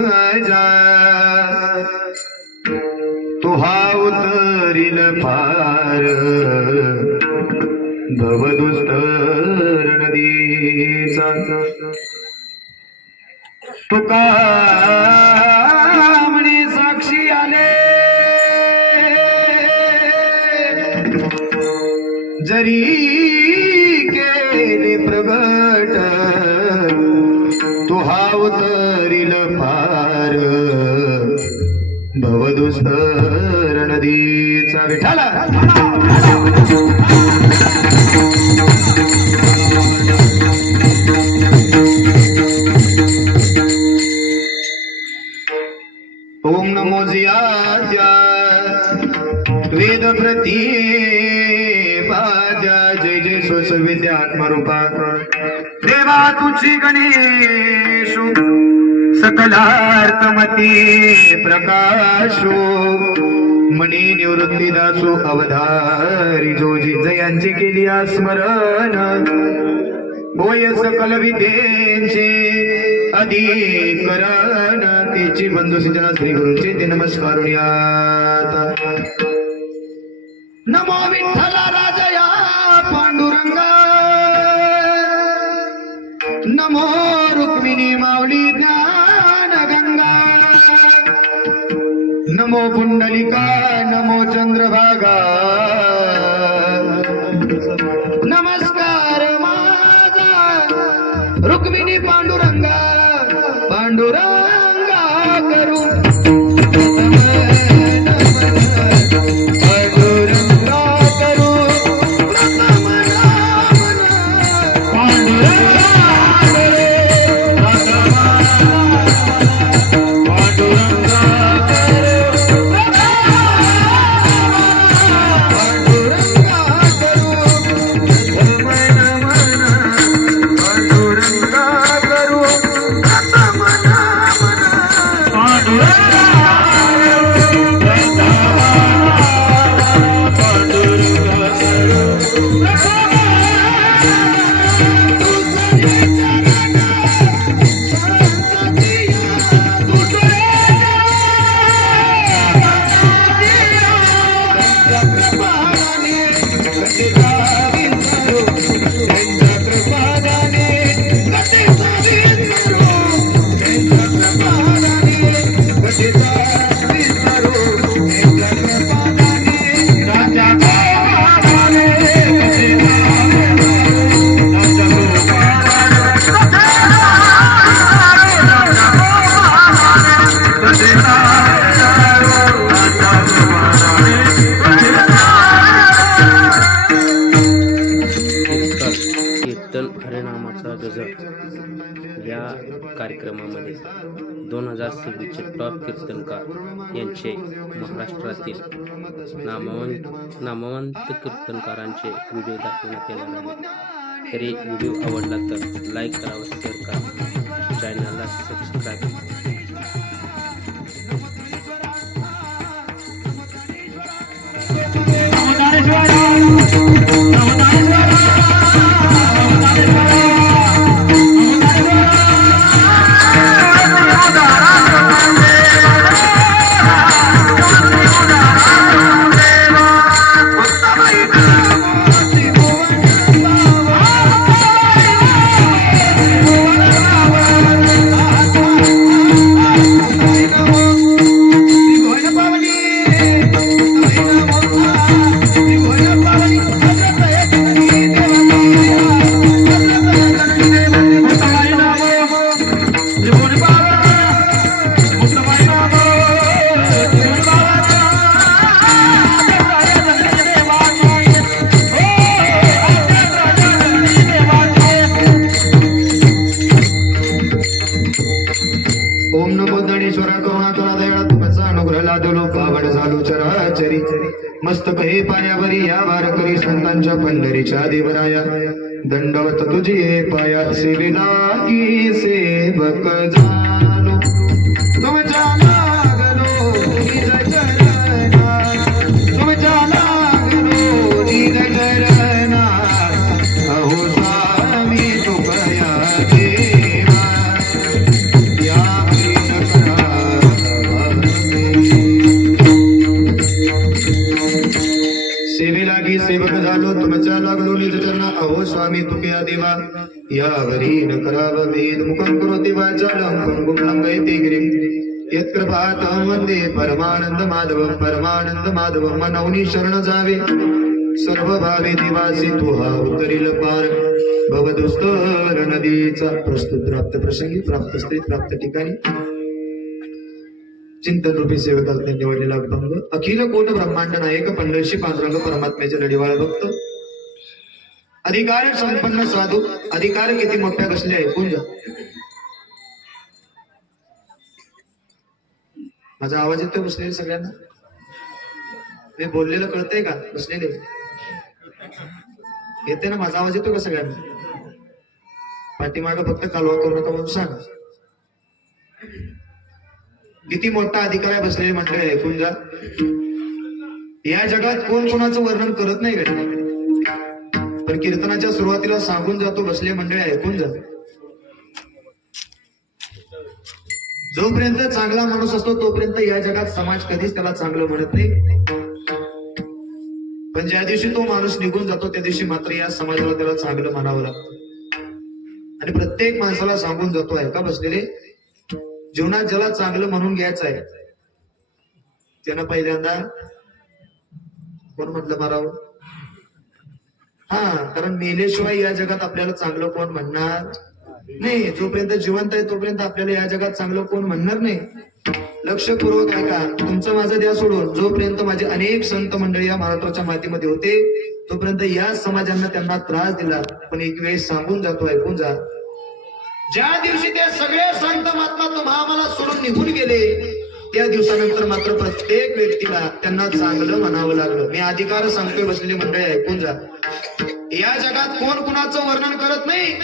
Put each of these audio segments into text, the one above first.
माझा तो हा उतरील पार भवदुस्तर नदीचा तुका म्हणे साक्षी आले जरी केले प्रगट तो हा उतरील पार भवदुस्तर नदीचा विठाला ओम नमो जियाद्या वेद प्रतिपाद्या जय जय स्वस विद्यात्मरूपा देवा तुझी गणेशु सकलार्थमती प्रकाशो मणी निवृत्तीदासो अवधारी जोजी जयांची केली स्मरण होय सकल विद्येचे अधिकरण तिची बंधू सूचना श्री गुरुचे ते नमस्कारुण्यात नमो विठ्ठला राजया पांडुरंगा नमो रुक्मिणी माऊली ज्ञान गंगा नमो पुंडलिका नमो चंद्रभागा नमस्कार माझा रुक्मिणी पांडुरंगा पांडुरंगा करू या कार्यक्रमामध्ये 2026चे टॉप कीर्तनकार यांचे महाराष्ट्रातील नामवंत कीर्तनकारांचे व्हिडिओ दाखवण्यात येणार आहे. तरी व्हिडिओ आवडला तर लाईक करा व शेअर करा, चॅनलला सबस्क्राईब करा. मस्तक हे पायावरी या वारकरी संतांच्या पंढरीच्या देवराया दंडवत तुझी हे पाया सेवेला की सेवक झालो तुमच्या लागलो निज करना तुमच्या लागलो निज करना अहो स्वामी तुकया देवा या कृष्ण करोमि तुकया देवा यावरी न कराव वेद मुखं करोति वाचालं पंगुं लंघयति गिरिं यत्कृपातं वन्दे परमानंद माधवं मनौनी शरण जावे सर्व भावे देवासी तुहा उतरील पार भवदुस्तर नदीचा प्रस्तुत प्राप्त प्रसंगी प्राप्त स्थिती प्राप्त ठिकाणी चिंतन रूपी सेवकांनी निवडलेला भंग अखिल कोट ब्रह्मांड नायक पंढरशी पांडुरंग परमात्म्याचे लढीवाळ भक्त अधिकार संपन्न साधू अधिकार किती मोठ्या बसले ऐकून जा. माझा आवाज येतोय बसलेले सगळ्यांना? मी बोललेलं कळतंय का बसलेले? येते ना माझा आवाज येतोय का सगळ्यांना? पाठीमागं फक्त कालवा करू नका म्हणून सांग. किती मोठा अधिकार आहे बसलेले मंडळी ऐकून जा. या जगात कोण कोणाचं वर्णन करत नाही का, पण कीर्तनाच्या सुरुवातीला सांगून जातो बसले मंडळी ऐकून जा. जोपर्यंत चांगला माणूस असतो तोपर्यंत या जगात समाज कधीच त्याला चांगलं म्हणत नाही, पण ज्या दिवशी तो माणूस निघून जातो त्या दिवशी मात्र या समाजाला त्याला चांगलं म्हणावं लागतं. आणि प्रत्येक माणसाला सांगून जातो ऐका बसलेले, जीवनात ज्याला चांगलं म्हणून घ्यायचं आहे त्यानं पहिल्यांदा कोण म्हटलं मारावं? कारण मेल्याशिवाय या जगात आपल्याला चांगलं कोण म्हणणार नाही. जोपर्यंत जिवंत आहे तोपर्यंत आपल्याला या जगात चांगलं कोण म्हणणार नाही. लक्षपूर्वक ऐका, तुमचं माझं द्या सोडून. जोपर्यंत माझे अनेक संत मंडळी या महाराष्ट्राच्या मातीमध्ये होते तोपर्यंत या समाजांना त्यांना त्रास दिला, पण एक वेळेस सांगून जातो ऐकून जा. ज्या दिवशी ते सगळे संत महात्मा आम्हाला सोडून निघून गेले त्या दिवसानंतर मात्र प्रत्येक व्यक्तीला त्यांना चांगलं म्हणावं लागलं. मी अधिकार सांगतोय बसलेली मंडळी ऐकून जा. या जगात कोण कुणाचं वर्णन करत नाही,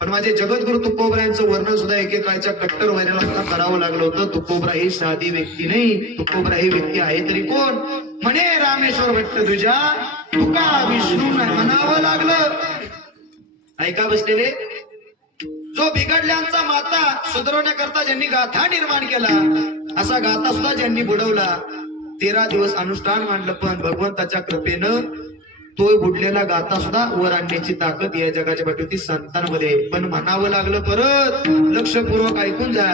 पण माझे जगद्गुरु तुकोबरायांचं वर्णन सुद्धा एकेकाळच्या कट्टर वैऱ्याला सुद्धा करावं लागलं होतं. तुकोबरा ही साधी व्यक्ती नाही, तुकोबरा ही व्यक्ती आहे तरी कोण म्हणे रामेश्वर भट्ट तुझ्या तुका विष्णू म्हणावं लागलं. ऐका बसलेले, जो बिघडल्यांचा माता सुधारण्याकरता ज्यांनी गाथा निर्माण केला असा गाथा सुद्धा ज्यांनी बुडवला. 13 दिवस अनुष्ठान मांडलं, पण भगवंताच्या कृपेनं तो बुडलेला गाथा सुद्धा वर आणण्याची ताकद या जगाच्या पाठीवरती संतांमध्ये. पण म्हणावं लागलं परत. लक्षपूर्वक ऐकून जा.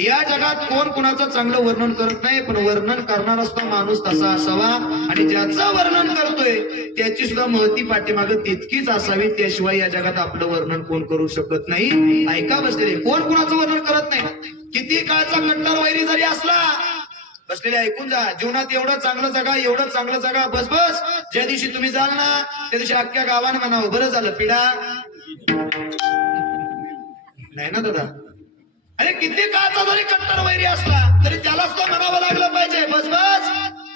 या जगात कोण कुणाचं चांगलं वर्णन करत नाही, पण वर्णन करणारा सुद्धा माणूस तसा असावा आणि ज्याचं वर्णन करतोय त्याची सुद्धा महती पाठीमागं तितकीच असावी. त्याशिवाय या जगात आपलं वर्णन कोण करू शकत नाही. ऐका बसलेले, कोण कुणाचं वर्णन करत नाही. किती काळचा कट्टर वैरी जरी असला बसलेले ऐकून जा. जीवनात एवढं चांगलं जगा, एवढं चांगलं जगा, बस बस. ज्या दिवशी तुम्ही जाल ना त्या दिवशी अख्ख्या गावानं म्हणावं बरं झालं पिढा नाही ना दादा. अरे किती काळचा जरी कट्टर वैरी असला तरी त्याला सुद्धा म्हणावं लागलं पाहिजे बस बस.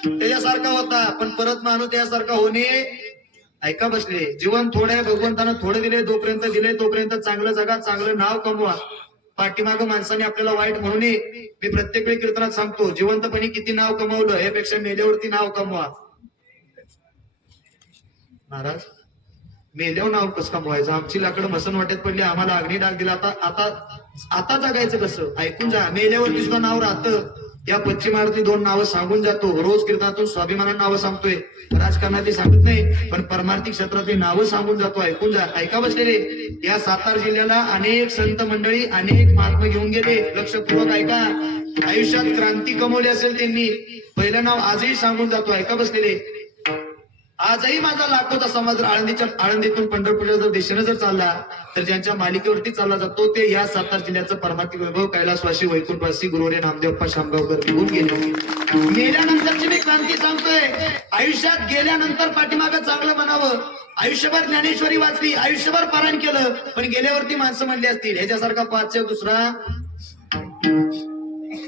त्याच्यासारखा होता, पण परत माणूस त्यासारखा होणे. ऐका बसले, जीवन थोडं आहे, भगवंतानं थोडं दिले, जोपर्यंत दिले तोपर्यंत चांगलं जगा, चांगलं नाव कमवा. पाठीमागं माणसाने आपल्याला वाईट म्हणू नये. मी प्रत्येक वेळी कीर्तनात सांगतो, जिवंतपणी किती नाव कमवलं यापेक्षा मेल्यावरती नाव कमवा. महाराज मेल्यावर नाव कसं कमवायचं? आमची लाकडं मसन वाटेत पडली, आम्हाला अग्नी डाग दिला, आता जगायचं कसं? ऐकून जा. मेल्यावरती सुद्धा नाव राहतं. या पश्चिमार्थी 2 नावं सांगून जातो. रोज कीर्तनातून स्वाभिमानानं नावं सांगतोय, राजकारणातली सांगत नाही, पण परमार्थिक क्षेत्रातली नावं सांगून जातो. ऐकून जा. ऐका बसलेले, या सातारा जिल्ह्याला अनेक संत मंडळी अनेक महात्मा घेऊन गेले. लक्षपूर्वक ऐका. आयुष्यात क्रांती कमवली असेल त्यांनी. पहिलं नाव आजही सांगून जातो. ऐका बसलेले, आजही माझा लाखोचा समाज जर आळंदीतून पंढरपूरच्या जर दिशेनं जर चालला तर ज्यांच्या मालिकेवरती चालला जातो ते या सातारा जिल्ह्याचं परमार्थिक वैभव कैलासवासी वैकुंठवासी गुरुवरे नामदेवप्पा शामगावकर निघून गेले. मेल्यानंतरची मी क्रांती सांगतोय. आयुष्यात गेल्यानंतर पाठीमागं चांगलं म्हणावं. आयुष्यभर ज्ञानेश्वरी वाचली, आयुष्यभर पारायण केलं, पण गेल्यावरती माणसं म्हणली असतील ह्याच्यासारखा पाचशे दुसरा.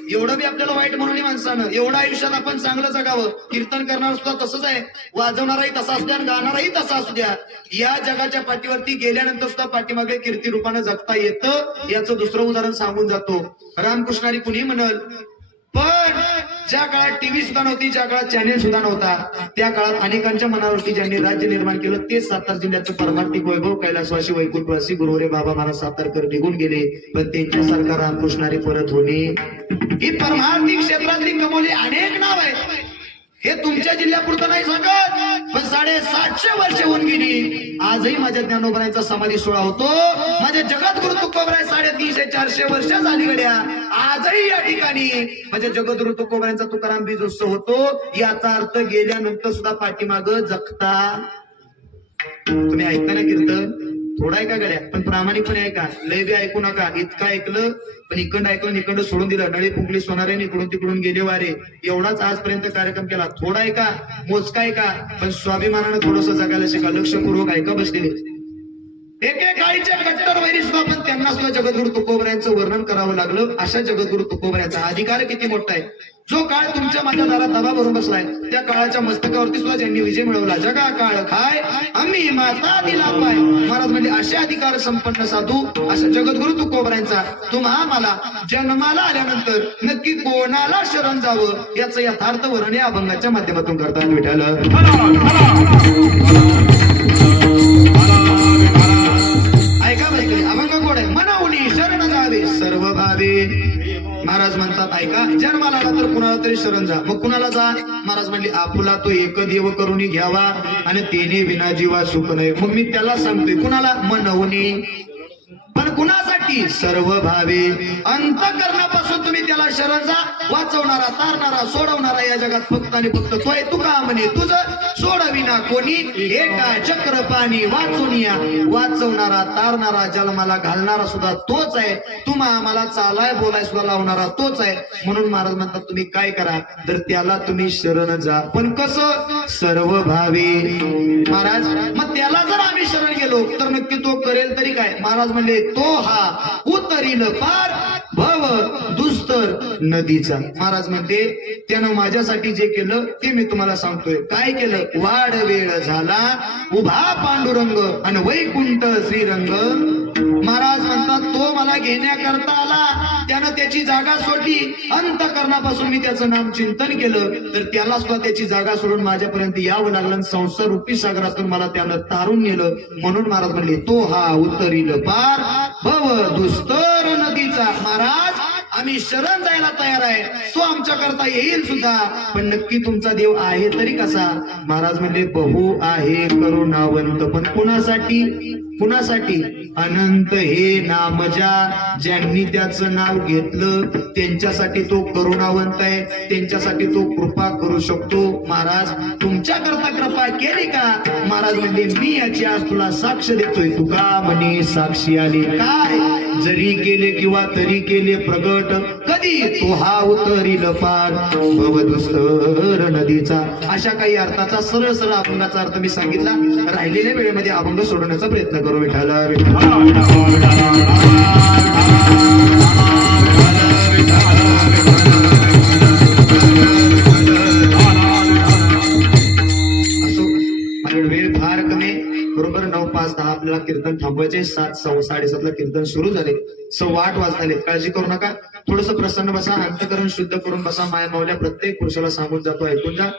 एवढं बी आपल्याला वाईट म्हणून माणसानं एवढं आयुष्यात आपण चांगलं जगावं. कीर्तन करणार सुद्धा तसंच आहे, वाजवणाराही तसा असू द्या, गाणाराही तसा असू द्या. या जगाच्या पाठीवरती गेल्यानंतर सुद्धा पाठीमागे कीर्ती रूपानं जगता येतं. याचं दुसरं उदाहरण सांगून जातो. रामकृष्णारी कुणी म्हणल, पण ज्या काळात टीव्ही सुद्धा नव्हती, ज्या काळात चॅनेल सुद्धा नव्हता, त्या काळात अनेकांच्या मनावरती ज्यांनी राज्य निर्माण केलं तेच सातारा जिल्ह्याचं परमार्थिक वैभव कैलासवासी वैकुंठवासी गुरुवरे बाबा महाराज सातारकर निघून गेले. पण त्यांच्यासारखा रामकृष्णारी परत होणे. ही परमार्थिक क्षेत्रातली कमवली अनेक नाव आहेत. हे तुमच्या जिल्ह्यापुरतं नाही सांगत, पण 750 वर्ष होऊन गेली. आजही माझ्या ज्ञानोबरायांचा समाधी सोहळा होतो. माझ्या जगद्गुरु तुकोबराय 350-400 वर्ष झाली गड्या. आजही या ठिकाणी माझ्या जगद्गुरु तुकोबरायांचा तुकाराम बीज उत्सव होतो. याचा अर्थ गेल्यानंतर सुद्धा पाठीमाग जगता. तुम्ही ऐकता ना कीर्तन, थोडा ऐका गड्या, पण प्रामाणिकपणे ऐका. लय बी ऐकू नका. इतकं ऐकलं पण इकडं ऐकलं इकडं सोडून दिलं. नळी फुंकली सोनारे इकडून तिकडून गेले वारे. एवढाच आजपर्यंत कार्यक्रम केला. थोडा ऐका, मोजका ऐका, पण स्वाभिमानानं थोडस जगायला शिका. लक्षपूर्वक ऐका बसलेले. एकेकाळीचे कट्टर वैरी सुद्धा, पण त्यांना सुद्धा जगद्गुरु तुकोबरायांचं वर्णन करावं लागलं. अशा जगद्गुरु तुकोबरायांचा अधिकार किती मोठा आहे. जो काळ तुमच्या माझ्या दारात दाबा भरून बसलाय, त्या काळाच्या मस्तकावरती सुद्धा ज्यांनी विजय मिळवला. जगा काळ खाय आम्ही माता दिला पाय. महाराज म्हणजे असे अधिकार संपन्न साधू, अशा जगद्गुरु तुकोबरायांचा तुम्हा मला जन्माला आल्यानंतर नक्की कोणाला शरण जावं याचं यथार्थ वर्णन या अभंगाच्या माध्यमातून करतात. विठ्ठल ऐका बाई, अभंग गोड आहे. मनावली शरण जावे सर्व भावे. महाराज म्हणतात ऐका, जन्माला आला तर कुणाला तरी शरण जा. मग कुणाला जा? महाराज म्हणले आपुला तो एक देव करून घ्यावा आणि तेने विना जीवा सुख नाही. मग मी त्याला सांगतोय कुणाला? मनवणी. पण कुणासाठी? सर्व भावे. अंतःकरणापासून तुम्ही त्याला शरण जा. वाचवणारा, तारणारा, सोडवणारा या जगात फक्त आणि फक्त तोय. तुका म्हणे तुझं सोडविना कोणी, एका चक्र पाणी वाचूनिया. वाचवणारा, तारणारा, जन्माला घालणारा सुद्धा तोच आहे. तुम्हा आम्हाला चालाय बोलाय सुद्धा लावणारा तोच आहे. म्हणून महाराज म्हणतात तुम्ही काय करा, तर त्याला तुम्ही शरण जा. पण कसं? सर्व भावे. महाराज मग त्याला जर आम्ही शरण गेलो तर नक्की तो करेल तरी काय? महाराज म्हणले तो हा उतरील पार भव दुस्तर नदीचा. महाराज म्हणते त्यानं माझ्यासाठी जे केलं ते मी तुम्हाला सांगतोय. काय केलं? वाढ वेळ झाला उभा पांडुरंग आणि वैकुंठ श्रीरंग. महाराज म्हणतात तो मला घेण्याकरता आला, त्यानं त्याची जागा सोडली. अंतःकरणापासून मी त्याचं नाम चिंतन केलं तर त्याला सुद्धा त्याची जागा सोडून माझ्यापर्यंत यावं लागलं. संसार रूपी सागरातून मला त्यानं तारून नेलं. म्हणून महाराज म्हणले तो हा उतरील पार भव दुस्तर नदीचा. महाराज आम्ही शरण जायला तयार आहे, तो आमच्या करता येईल सुद्धा, पण नक्की तुमचा देव आहे तरी कसा? महाराज म्हणले बहु आहे करुणावंत. पण कुणासाठी? कुणासाठी? अनंत हे नाम ज्यांनी त्याचं नाव घेतलं त्यांच्यासाठी तो करुणावंत आहे, त्यांच्यासाठी तो कृपा करू शकतो. महाराज तुमच्या करता कृपा केली का? महाराज म्हणले मी याची आज तुला साक्ष देतोय. तुका म्हणे साक्षी आली. काय? जरी केले किंवा तरी केले प्रगट, कधी तो हा उतरील पार भवदुस्तर नदीचा. अशा काही अर्थाचा सरळ सरळ अभंगाचा अर्थ मी सांगितला. राहिलेल्या वेळेमध्ये अभंग सोडवण्याचा प्रयत्न करू. विठ्ठल वेळ फार कमी. बरोबर 9:05-10 आपल्याला कीर्तन थांबवायचे. 7:15-7:30ला कीर्तन सुरू झाले. 8:15 वाजले. काळजी करू नका. थोडस प्रसन्न बसा, अंतकरण शुद्ध करून बसा. माया माऊल्या प्रत्येक पुरुषाला सांगून जातो, ऐकून जा.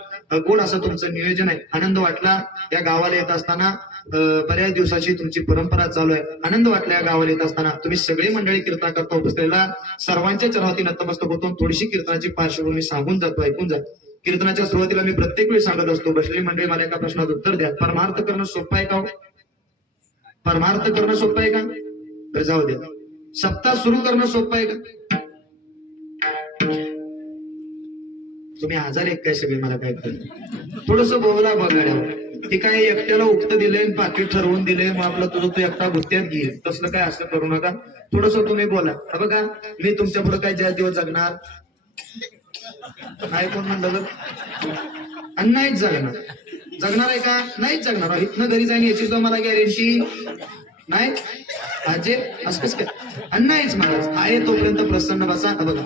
गोड असं तुमचं नियोजन आहे. आनंद वाटला या गावाला येत असताना. बऱ्याच दिवसाची तुमची परंपरा चालू आहे. आनंद वाटला या गावाला येत असताना. तुम्ही सगळी मंडळी कीर्तन करता उपसलेला सर्वांच्या चरणावरती नतमस्तक होतो. थोडीशी कीर्तनाची पार्श्वभूमी सांगून जातो, ऐकून जा. कीर्तनाच्या सुरुवातीला मी प्रत्येक वेळी सांगत असतो, बसलेली मंडळी मला एका प्रश्नाचं उत्तर द्या. परमार्थ करणं सोपं आहे का? परमार्थ करणं सोपं आहे का? तर जाऊ द्या. सप्ताह सुरू करणं सोपं आहे का? तुम्ही आजार एक काय सगळे मला काय कळलं. थोडस बोला बघाड्यावर. ते काय एकट्याला उक्त दिलंय, पाकिट ठरवून दिलंय, मग आपलं तुझं तू एकटा गुत्त्यात घेईल. तसलं काय असं करू नका. थोडस तुम्ही बोला. बघा मी तुमच्या पुढे काय ज्या दिवस जगणार काय कोण म्हणलं आणि नाहीच जगणार. जगणार आहे का? नाहीच जगणार. इथनं घरी जाईन याची सुद्धा मला गॅरंटी नाही. अजय असं कसं काय? आणि नाहीच महाराज आहे तोपर्यंत प्रसन्न बसा. बघा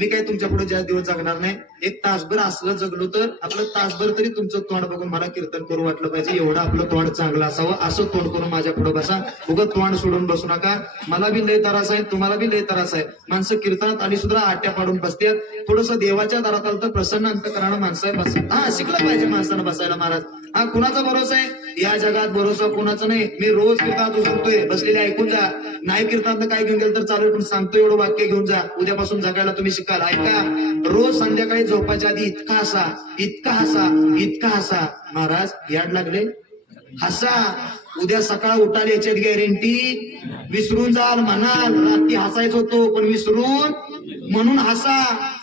मी काय तुमच्या पुढे ज्या दिवस जगणार नाही. एक तासभर असलं जगलो तर आपलं तासभर तरी तुमचं तोंड बघून मला कीर्तन करू वाटलं पाहिजे. एवढं आपलं तोंड चांगलं असावं. असं तोंड करून माझ्या पुढे बसा. उगत तोंड सोडून बसू नका. मला बी लय त्रास आहे, तुम्हाला बी लय त्रास आहे. माणसं कीर्तनात आणि सुद्धा आट्या पाडून बसतात. थोडस देवाच्या दारात आलं तर प्रसन्न अंतकरणानं माणसं बसा. हा शिकलं पाहिजे माणसानं बसायला. महाराज हा कुणाचा भरोसा आहे? या जगात भरोसा कोणाचा नाही. मी रोज कीर्तनात उचलतोय, बसलेले ऐकून जा. नाही कीर्तनात काय घेऊन गेलं तर चालेल, पण सांगतो एवढं वाक्य घेऊन जा. उद्यापासून जगायला तुम्ही शिकाल. ऐका, रोज संध्याकाळी झोपायच्या आधी इतका हसा, इतका हसा, इतका हसा. महाराज याड लागले, हसा. उद्या सकाळ उठाल याच्यात गॅरंटी. विसरून जाल, म्हणाल रात्री हसायचं होतो पण विसरून, म्हणून हसा.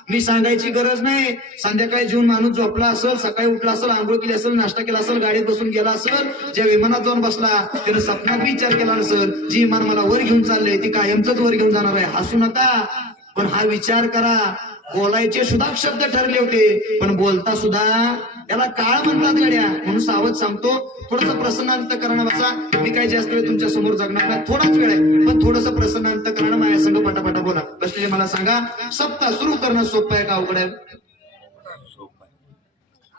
मी सांगायची गरज नाही. संध्याकाळी जेवून माणूस झोपला असेल, सकाळी उठला असेल, आंघोळ केली असेल, नाश्ता केला असेल, गाडीत बसून गेला असेल, ज्या विमानात जाऊन बसला त्यानं सपनात विचार केला नसेल, जी विमान मला वर घेऊन चाललंय ती कायमच वर घेऊन जाणार आहे. हसू नका, पण हा विचार करा. बोलायचे सुद्धा शब्द ठरले होते, पण बोलता सुद्धा त्याला काळ म्हणतात गड्या. म्हणून सावध सांगतो, थोडस प्रसन्न अंतकरण बसा. मी काही जास्त वेळ तुमच्या समोर जगणार नाही, थोडाच वेळ आहे, पण थोडस प्रसन्न अंतकरण माझ्या संग पटापटा बोला. बसलेले मला सांगा, सप्ताह सुरू करणं सोपं आहे का अवघड आहे?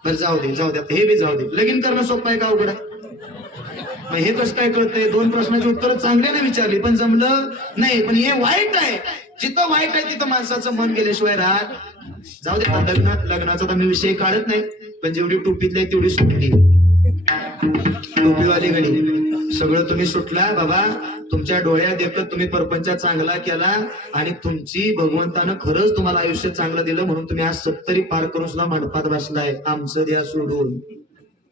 बरं जाऊ दे, जाऊ द्या, हे बी जाऊ दे. लगीन करणं सोपं आहे का अवघड आहे? मग हे कसं काय कळतंय? दोन प्रश्नाची उत्तर चांगल्याने विचारली पण जमलं नाही. पण हे वाईट आहे. जिथं वाईट आहे तिथं माणसाचं मन गेल्याशिवाय राहत. जाऊ दे, लग्नाचा तर मी विषय काढत नाही, पण जेवढी टोपीतली तेवढी सुटली. टोपीवाली गडी सगळं तुम्ही सुटला बाबा. तुमच्या डोळ्यात देखत तुम्ही परपंच चांगला केला आणि तुमची भगवंतानं खरंच तुम्हाला आयुष्य चांगलं दिलं, म्हणून तुम्ही आज 70 पार करून सुद्धा मंडपात बसलाय. आमचं द्या सोडून,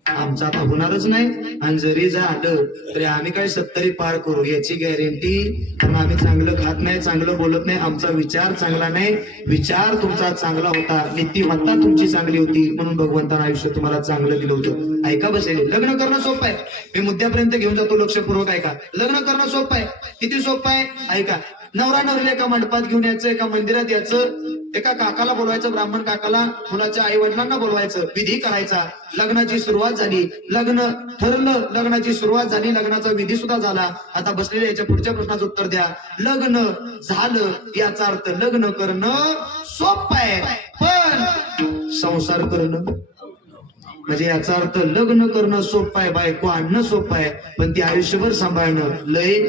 आमचं आता होणारच नाही. आणि जरी झालं तरी आम्ही काय 70 पार करू याची गॅरंटी, कारण आम्ही चांगलं खात नाही, चांगलं बोलत नाही, आमचा विचार चांगला नाही. विचार तुमचा चांगला होता, नीतिमत्ता तुमची चांगली होती, म्हणून भगवंतानं आयुष्य तुम्हाला चांगलं दिलं होतं. ऐका बसेल, लग्न करणं सोपं आहे. मी मुद्द्यापर्यंत घेऊन जातो, लक्षपूर्वक ऐका. लग्न करणं सोपं आहे. किती सोपं आहे ऐका. नवरा नवरीला एका मंडपात घेऊन यायचं, एका मंदिरात यायचं, एका काकाला बोलवायचं, ब्राह्मण काकाला, मुलाच्या आई वडिलांना बोलवायचं, विधी करायचा. लग्नाची सुरुवात झाली, लग्न ठरलं, लग्नाची सुरुवात झाली, लग्नाचा विधी सुद्धा झाला. आता बसलेले याच्या पुढच्या प्रश्नाचं उत्तर द्या. लग्न झालं याचा अर्थ लग्न करणं सोपं आहे, पण संसार करणं, म्हणजे याचा अर्थ लग्न करणं सोपं आहे, बायको आणणं सोपं आहे, पण ती आयुष्यभर सांभाळणं लय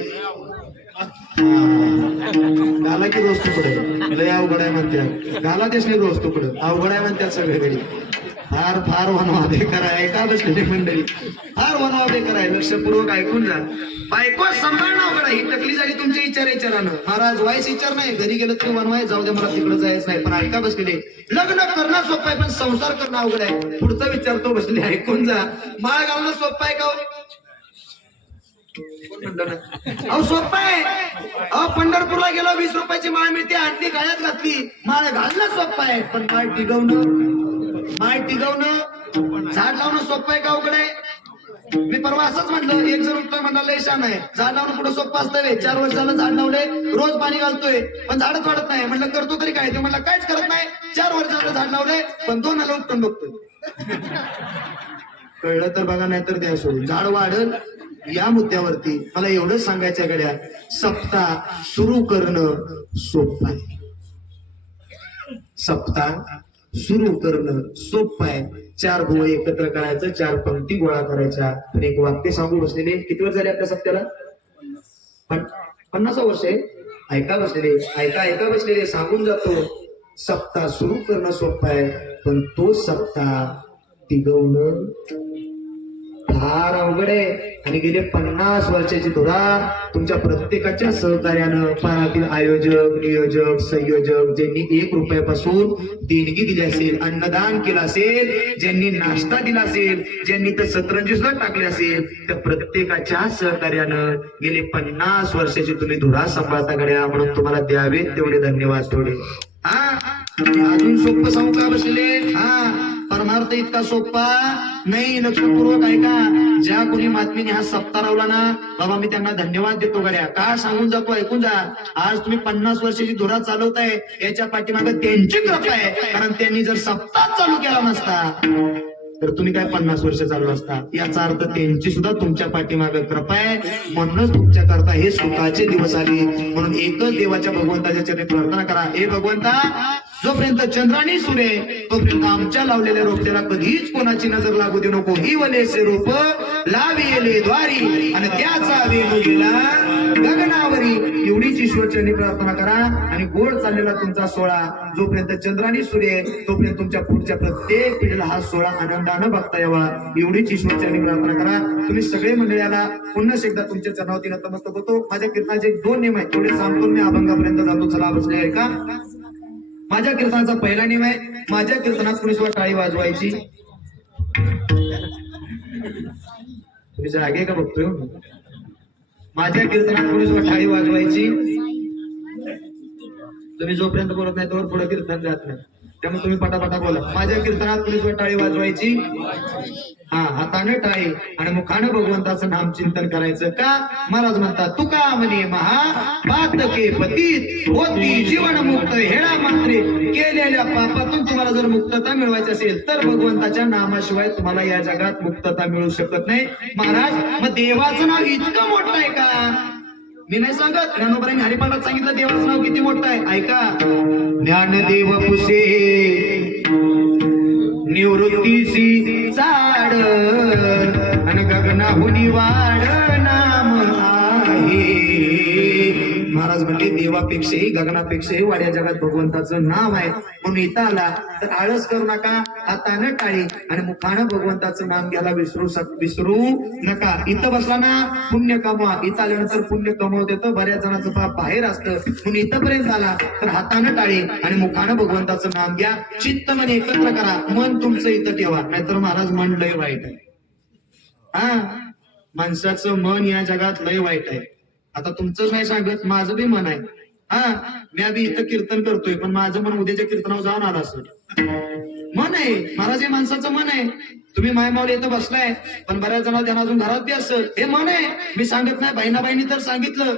घाला की रोज तुकडं. लय अवघड आहे म्हणत्या, घाला तेच नाही रोज तुकडं, अवघड आहे म्हणतात सगळीकडे. फार फार वनवा बेकार आहे. का बसलेली मंडळी, फार वनवा बेकार आहे. लक्षपूर्वक ऐकून जा. बायको सांभाळणं अवघड आहे. ही टकली झाली तुमच्या विचारानं. महाराज वाईस विचार नाही, घरी गेलं तरी वनवाय, जाऊ द्या मला तिकडे जायचं नाही. पण ऐका बसलेले, लग्न करणं सोपं आहे पण संसार करणं अवघड आहे. पुढचा विचारतो बसले, ऐकून जा. माळ घालणं सोपं आहे का? अहो सोपं आहे. अहो पंढरपूरला गेलो, 20 रुपयाची माळ मिळते, आणली गळ्यात घातली. माळ घालणं सोपं आहे, पण माळ टिकवणं, झाड लावणं सोपं आहे का अवघड आहे? मी परवा असंच म्हटलं, एक जण उठतोय म्हणला लय शान आहे, झाड लावणं कुठं सोपं असतं? 4 वर्ष झालं झाड लावलंय, रोज पाणी घालतोय, पण झाडच वाढत नाही. म्हटलं करतो तरी काय? ते म्हणलं काहीच करत नाही. 4 वर्ष झालं झाड लावलंय, पण 2 आलं उपटून बघतोय. कळलं तर बघा, नाही तर द्या सोडून. झाड वाढल या मुद्द्यावरती मला एवढंच सांगायचं आहे गड्या, सप्ताह सुरू करणं सोपं आहे. सप्ताह सुरू करणं सोपं आहे. 4 गोळ एकत्र करायचं, 4 पंक्ती गोळा करायच्या, पण एक वाक्य सांगू बसलेले. किती वर्ष झाले आपल्या सप्त्याला? 50 वर्ष आहे. ऐका बसलेले, ऐका बसलेले, सांगून जातो. सप्ताह सुरू करणं सोपं आहे, पण तो सप्ताह टिकवणं फार अवघड आहे. आणि गेले 50 वर्षाची धुरा तुमच्या प्रत्येकाच्या सहकार्यानं, पारातील आयोजक, नियोजक, संयोजक, ज्यांनी 1 रुपयापासून देणगी दिली असेल, अन्नदान केलं असेल, ज्यांनी नाश्ता दिला असेल, ज्यांनी तर सतरंजी सुद्धा टाकले असेल, त्या प्रत्येकाच्या सहकार्यानं गेले 50 वर्षाची तुम्ही धुरा सांभाळता गड्या. म्हणून तुम्हाला द्यावे तेवढे धन्यवाद. थोडे अजून सोपं सांगू का बसले? परमार्थ इतका सोपा नाही. लक्षपूर्वक ऐका. ज्या कोणी महात्मीने हा सप्ताह लावला ना बाबा, मी त्यांना धन्यवाद देतो गड्या. का सांगून जातो, ऐकून जा. आज तुम्ही 50 वर्षाची धुरा चालवताय, याच्या पाठीमागे त्यांची कृपा आहे. कारण त्यांनी जर सप्ताह चालू केला नसता तर तुम्ही काय 50 वर्ष चालू असता. याचा अर्थ त्यांची सुद्धा तुमच्या पाठीमागे कृपा आहे, म्हणूनच तुमच्या करता हे सुखाचे दिवस आले. म्हणून एकच देवाच्या भगवंताच्या चरणी प्रार्थना करा. हे भगवंता, जोपर्यंत चंद्राणी सुरे तोपर्यंत आमच्या लावलेल्या रोपट्याला कधीच कोणाची नजर लागू देऊ नको. ही वलेसे रोप लाविले द्वारी आणि त्याचा वेणू गेला गगनावरी एवढीच ईश्वरचरणी प्रार्थना करा आणि गोड चाललेला तुमचा सोहळा जोपर्यंत चंद्राने सूर्य आहे तोपर्यंत तुमच्या पुढच्या प्रत्येक पिढीला हा सोहळा आनंदानं बघता यावा एवढीच ईश्वरचरणी प्रार्थना करा. तुम्ही सगळे मंडळाला पुन्हा एकदा तुमच्या चरणावरती नतमस्तक होतो. माझ्या कीर्तनाचे 2 नियम आहेत तेवढे सांगून मी अभंगापर्यंत जातो. चला बसले आहे का? माझ्या कीर्तनाचा पहिला नियम आहे, माझ्या कीर्तनात कुणीसोबत टाळी वाजवायची. तुम्ही जागे का बघतोय? माझ्या कीर्तनात कुणीसोबत टाळी वाजवायची. तुम्ही जोपर्यंत बोलत नाही तोवर पुढे कीर्तन जात नाही, त्यामुळे तुम्ही पटापटा बोला. माझ्या कीर्तनात कुणीसोबत टाळी वाजवायची. हा, हाताने टाळी आणि मुखाने भगवंताचं नाम चिंतन करायचं. का? महाराज म्हणतात तुका म्हणे महा पातके पतीत होती जीवन मुक्त हेडा मात्रे. केलेल्या पापातून तुम्हाला जर मुक्तता मिळवायची असेल तर भगवंताच्या नामाशिवाय तुम्हाला या जगात मुक्तता मिळू शकत नाही. महाराज मग देवाचं नाव इतकं मोठं आहे का? मी नाही सांगत, ज्ञानोबांनी हरिपाठात सांगितलं देवाचं नाव किती मोठं आहे. ऐका, ज्ञानदेव पुसे निवृत्तीसी झाड आणि गगनाहुनी वाढ नाम आहे. महाराज म्हणले देवापेक्षाही गगनापेक्षाही वाड्या जगात भगवंताचं नाव आहे. म्हणून इथं आला तर आळस करू नका, हातानं टाळी आणि मुखानं भगवंताचं नाम घ्यायला विसरू नका. इथं बसला ना पुण्य कमवा, इथं आल्यानंतर पुण्य कमवत येतं. बऱ्याच जणांचं पाप बाहेर असतं. म्हणून इथंपर्यंत आला तर हातानं टाळी आणि मुखानं भगवंताचं नाम घ्या. चित्त मन एकत्र करा, मन तुमचं इथं ठेवा, नाहीतर महाराज मन लय वाईट आहे. हा, माणसाचं मन या जगात लय वाईट आहे. आता तुमचंच नाही सांगत, माझं बी मन आहे. हा, मी बी इथं कीर्तन करतोय पण माझं मन उद्याच्या कीर्तनावर जाऊन आलं असं मन आहे. महाराज हे माणसाचं मन आहे. तुम्ही मायमावली इथं बसलाय पण बऱ्याच जणांना त्यांना अजून घरात बी असं हे मन आहे. मी सांगत नाही, बहिणाबाईंनी तर सांगितलं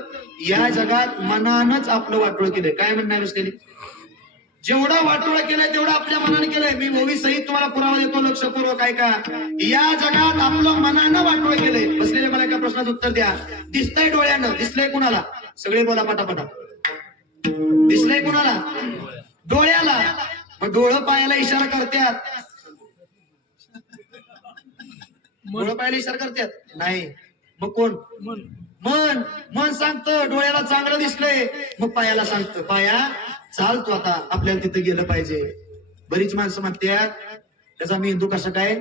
या जगात मनानच आपलं वाटोळ केलंय. काय म्हणणार बसलेली? जेवढा वाटोळा केलाय तेवढा आपल्या मनाने केलंय. मी ओवी सहित तुम्हाला पुरावा देतो, लक्षपूर्वक ऐका. या जगात आपलं मनानं वाटोळ केलंय. बसलेले मला एका प्रश्नाचं उत्तर द्या. दिसतंय डोळ्यानं, दिसलंय कुणाला? सगळे बोला पटापटा. दिसलंय कुणाला? डोळ्याला. मग डोळं पायाला इशारा करतात, डोळं पायाला इशारा करतात नाही. मग कोण? मन. मन सांगतं डोळ्याला चांगलं दिसलंय, मग पायाला सांगतं पाया चाल तू आता, आपल्याला तिथे गेलं पाहिजे. बरीच माणसं म्हणतात त्याचा मेंदू कसा काय?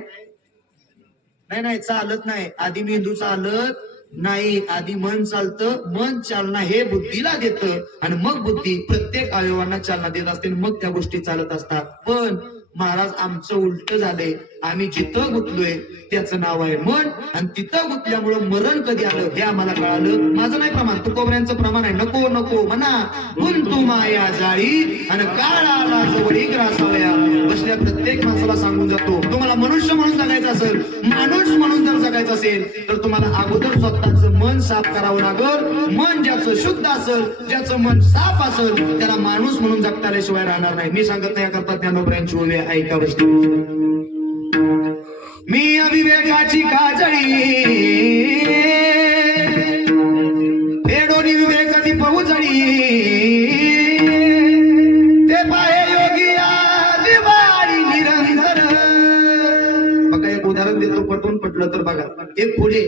नाही चालत नाही. आधी मेंदू चालत नाही, आधी मन चालतं. मन चालना हे बुद्धीला देतं आणि मग बुद्धी प्रत्येक अवयवांना चालना देत असते, मग त्या गोष्टी चालत असतात. पण महाराज आमचं उलट झालंय. आम्ही जिथं गुंतलोय त्याचं नाव आहे मन आणि तिथं गुंतल्यामुळं मरण कधी आलं हे आम्हाला कळालं. माझं नाही प्रमाण, तुकोबऱ्यांचं प्रमाण आहे. नको नको म्हणा गुंतू माया जाळी आणि काळ आला जवळी ग्रासावया. बसल्या प्रत्येक माणसाला सांगून जातो, तुम्हाला मनुष्य म्हणून जगायचं असेल, माणूस म्हणून जर जगायचं असेल तर तुम्हाला अगोदर स्वतःचं मन साफ करावं लागल. मन ज्याचं शुद्ध असेल, ज्याचं मन साफ असेल त्याला माणूस म्हणून जगता आल्याशिवाय राहणार नाही. मी सांगत नाही करता ज्ञानोबऱ्यांची ओवी ऐका. बसली मी अविवेकाची काजळी फेडोनी विवेक दीप उजळी. ते पाहे योगी दिवाळी निरंतर. बघा एक उदाहरण देतो, पटवून पटलं तर बघा. एक खोली,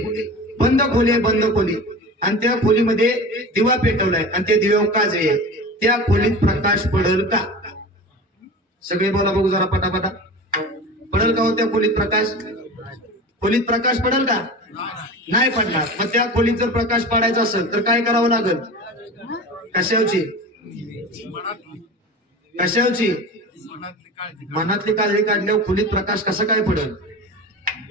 बंद खोली आणि त्या खोलीमध्ये दिवा पेटवलाय आणि त्या दिव्यावर काजळी आहे. त्या खोलीत प्रकाश पडेल का? सगळे बोला बघू जरा पटापटा. पडेल का हो त्या खोलीत प्रकाश? खोलीत प्रकाश पडेल का? नाही पडणार. मग त्या खोलीत जर प्रकाश पाडायचा असेल तर काय करावं लागेल? कशावची? मनातली काळजी काढल्यावर खोलीत प्रकाश कसा काय पडेल?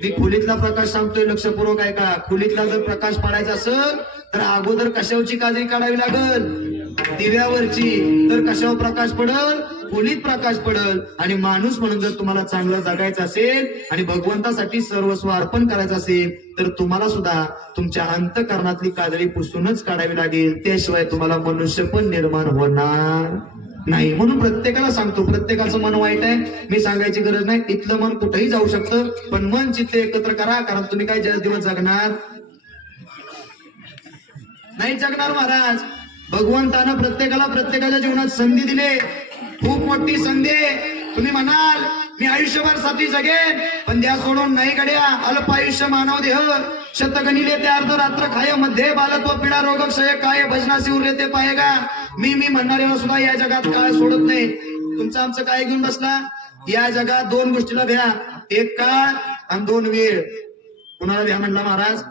मी खोलीतला प्रकाश सांगतोय, लक्षपूर्वक ऐका. खोलीतला जर प्रकाश पाडायचा असेल तर अगोदर कशावरची काळजी काढावी लागेल? दिव्यावरची. तर कशावर प्रकाश पडेल? खोलीत प्रकाश पडेल. आणि माणूस म्हणून जर तुम्हाला चांगलं जगायचं असेल आणि भगवंतासाठी सर्वस्व अर्पण करायचं असेल तर तुम्हाला सुद्धा तुमच्या अंतःकरणातली काजळी पुसूनच काढावी लागेल. त्याशिवाय तुम्हाला मनुष्य पण निर्माण होणार नाही. म्हणून प्रत्येकाला सांगतो, प्रत्येकाचं मन वाईट आहे, मी सांगायची गरज नाही. इथलं मन कुठेही जाऊ शकतं, पण मन चित्त एकत्र करा. कारण तुम्ही काय जास्त दिवस जगणार नाही. जगणार महाराज. भगवंतानं प्रत्येकाला प्रत्येकाच्या जीवनात संधी दिली, खूप मोठी संधी. तुम्ही म्हणाल मी आयुष्यभर साठी जगेन, पण द्या सोडून नाही गड्या. अल्प आयुष्य मानव देह शतगणिले ते अर्ध रात्र खाय मध्ये बालत्व पीडा रोग क्षय काय भजनाशी उरले ते पाहेगा. मी म्हणणाऱ्याला सुद्धा या जगात काळ सोडत नाही. तुमचं आमचं काय घेऊन बसला? या जगात दोन गोष्टीला भ्या, एक काळ आणि दोन वेळ. कुणाला भ्या म्हणला महाराज?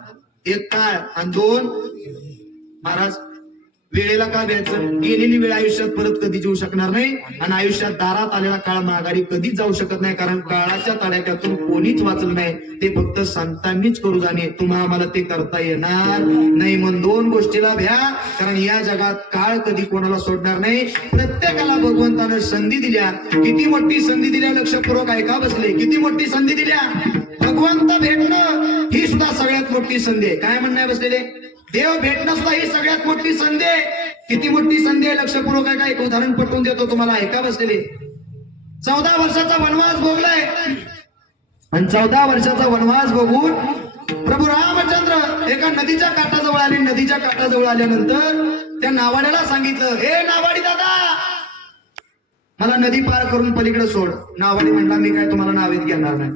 एक काळ आणि दोन. महाराज वेळेला का द्यायचं? गेलेली वेळ आयुष्यात परत कधीच येऊ शकणार नाही आणि आयुष्यात दारात आलेला काळ माघारी कधीच जाऊ शकत नाही. कारण काळाच्या तडाख्यातून कोणीच वाचलं नाही, ते फक्त संतांनीच करू जाणे. तुम्हा आम्हाला ते करता येणार नाही. म्हणून दोन गोष्टीला भ्या, कारण या जगात काळ कधी कोणाला सोडणार नाही. प्रत्येकाला भगवंतानं संधी दिल्या. किती मोठी संधी दिल्या, लक्षपूर्वक ऐका बसले. किती मोठी संधी दिल्या. भगवंत भेटणं ही सुद्धा सगळ्यात मोठी संधी आहे. काय म्हणणं बसलेले? देव भेटणं सुद्धा ही सगळ्यात मोठी संधी आहे. किती मोठी संधी आहे, लक्षपूर्वक आहे का? एक उदाहरण पटवून देतो तुम्हाला, ऐका बसलेले. 14 वर्षाचा वनवास भोगलाय आणि 14 वर्षाचा वनवास बघून प्रभू रामचंद्र एका नदीच्या काठाजवळ आले. नदीच्या काठाजवळ आल्यानंतर त्या नावाड्याला सांगितलं, हे नावाडी दादा, मला नदी पार करून पलीकडे सोड. नावाडी म्हणला, मी काय तुम्हाला नावेत घेणार नाही.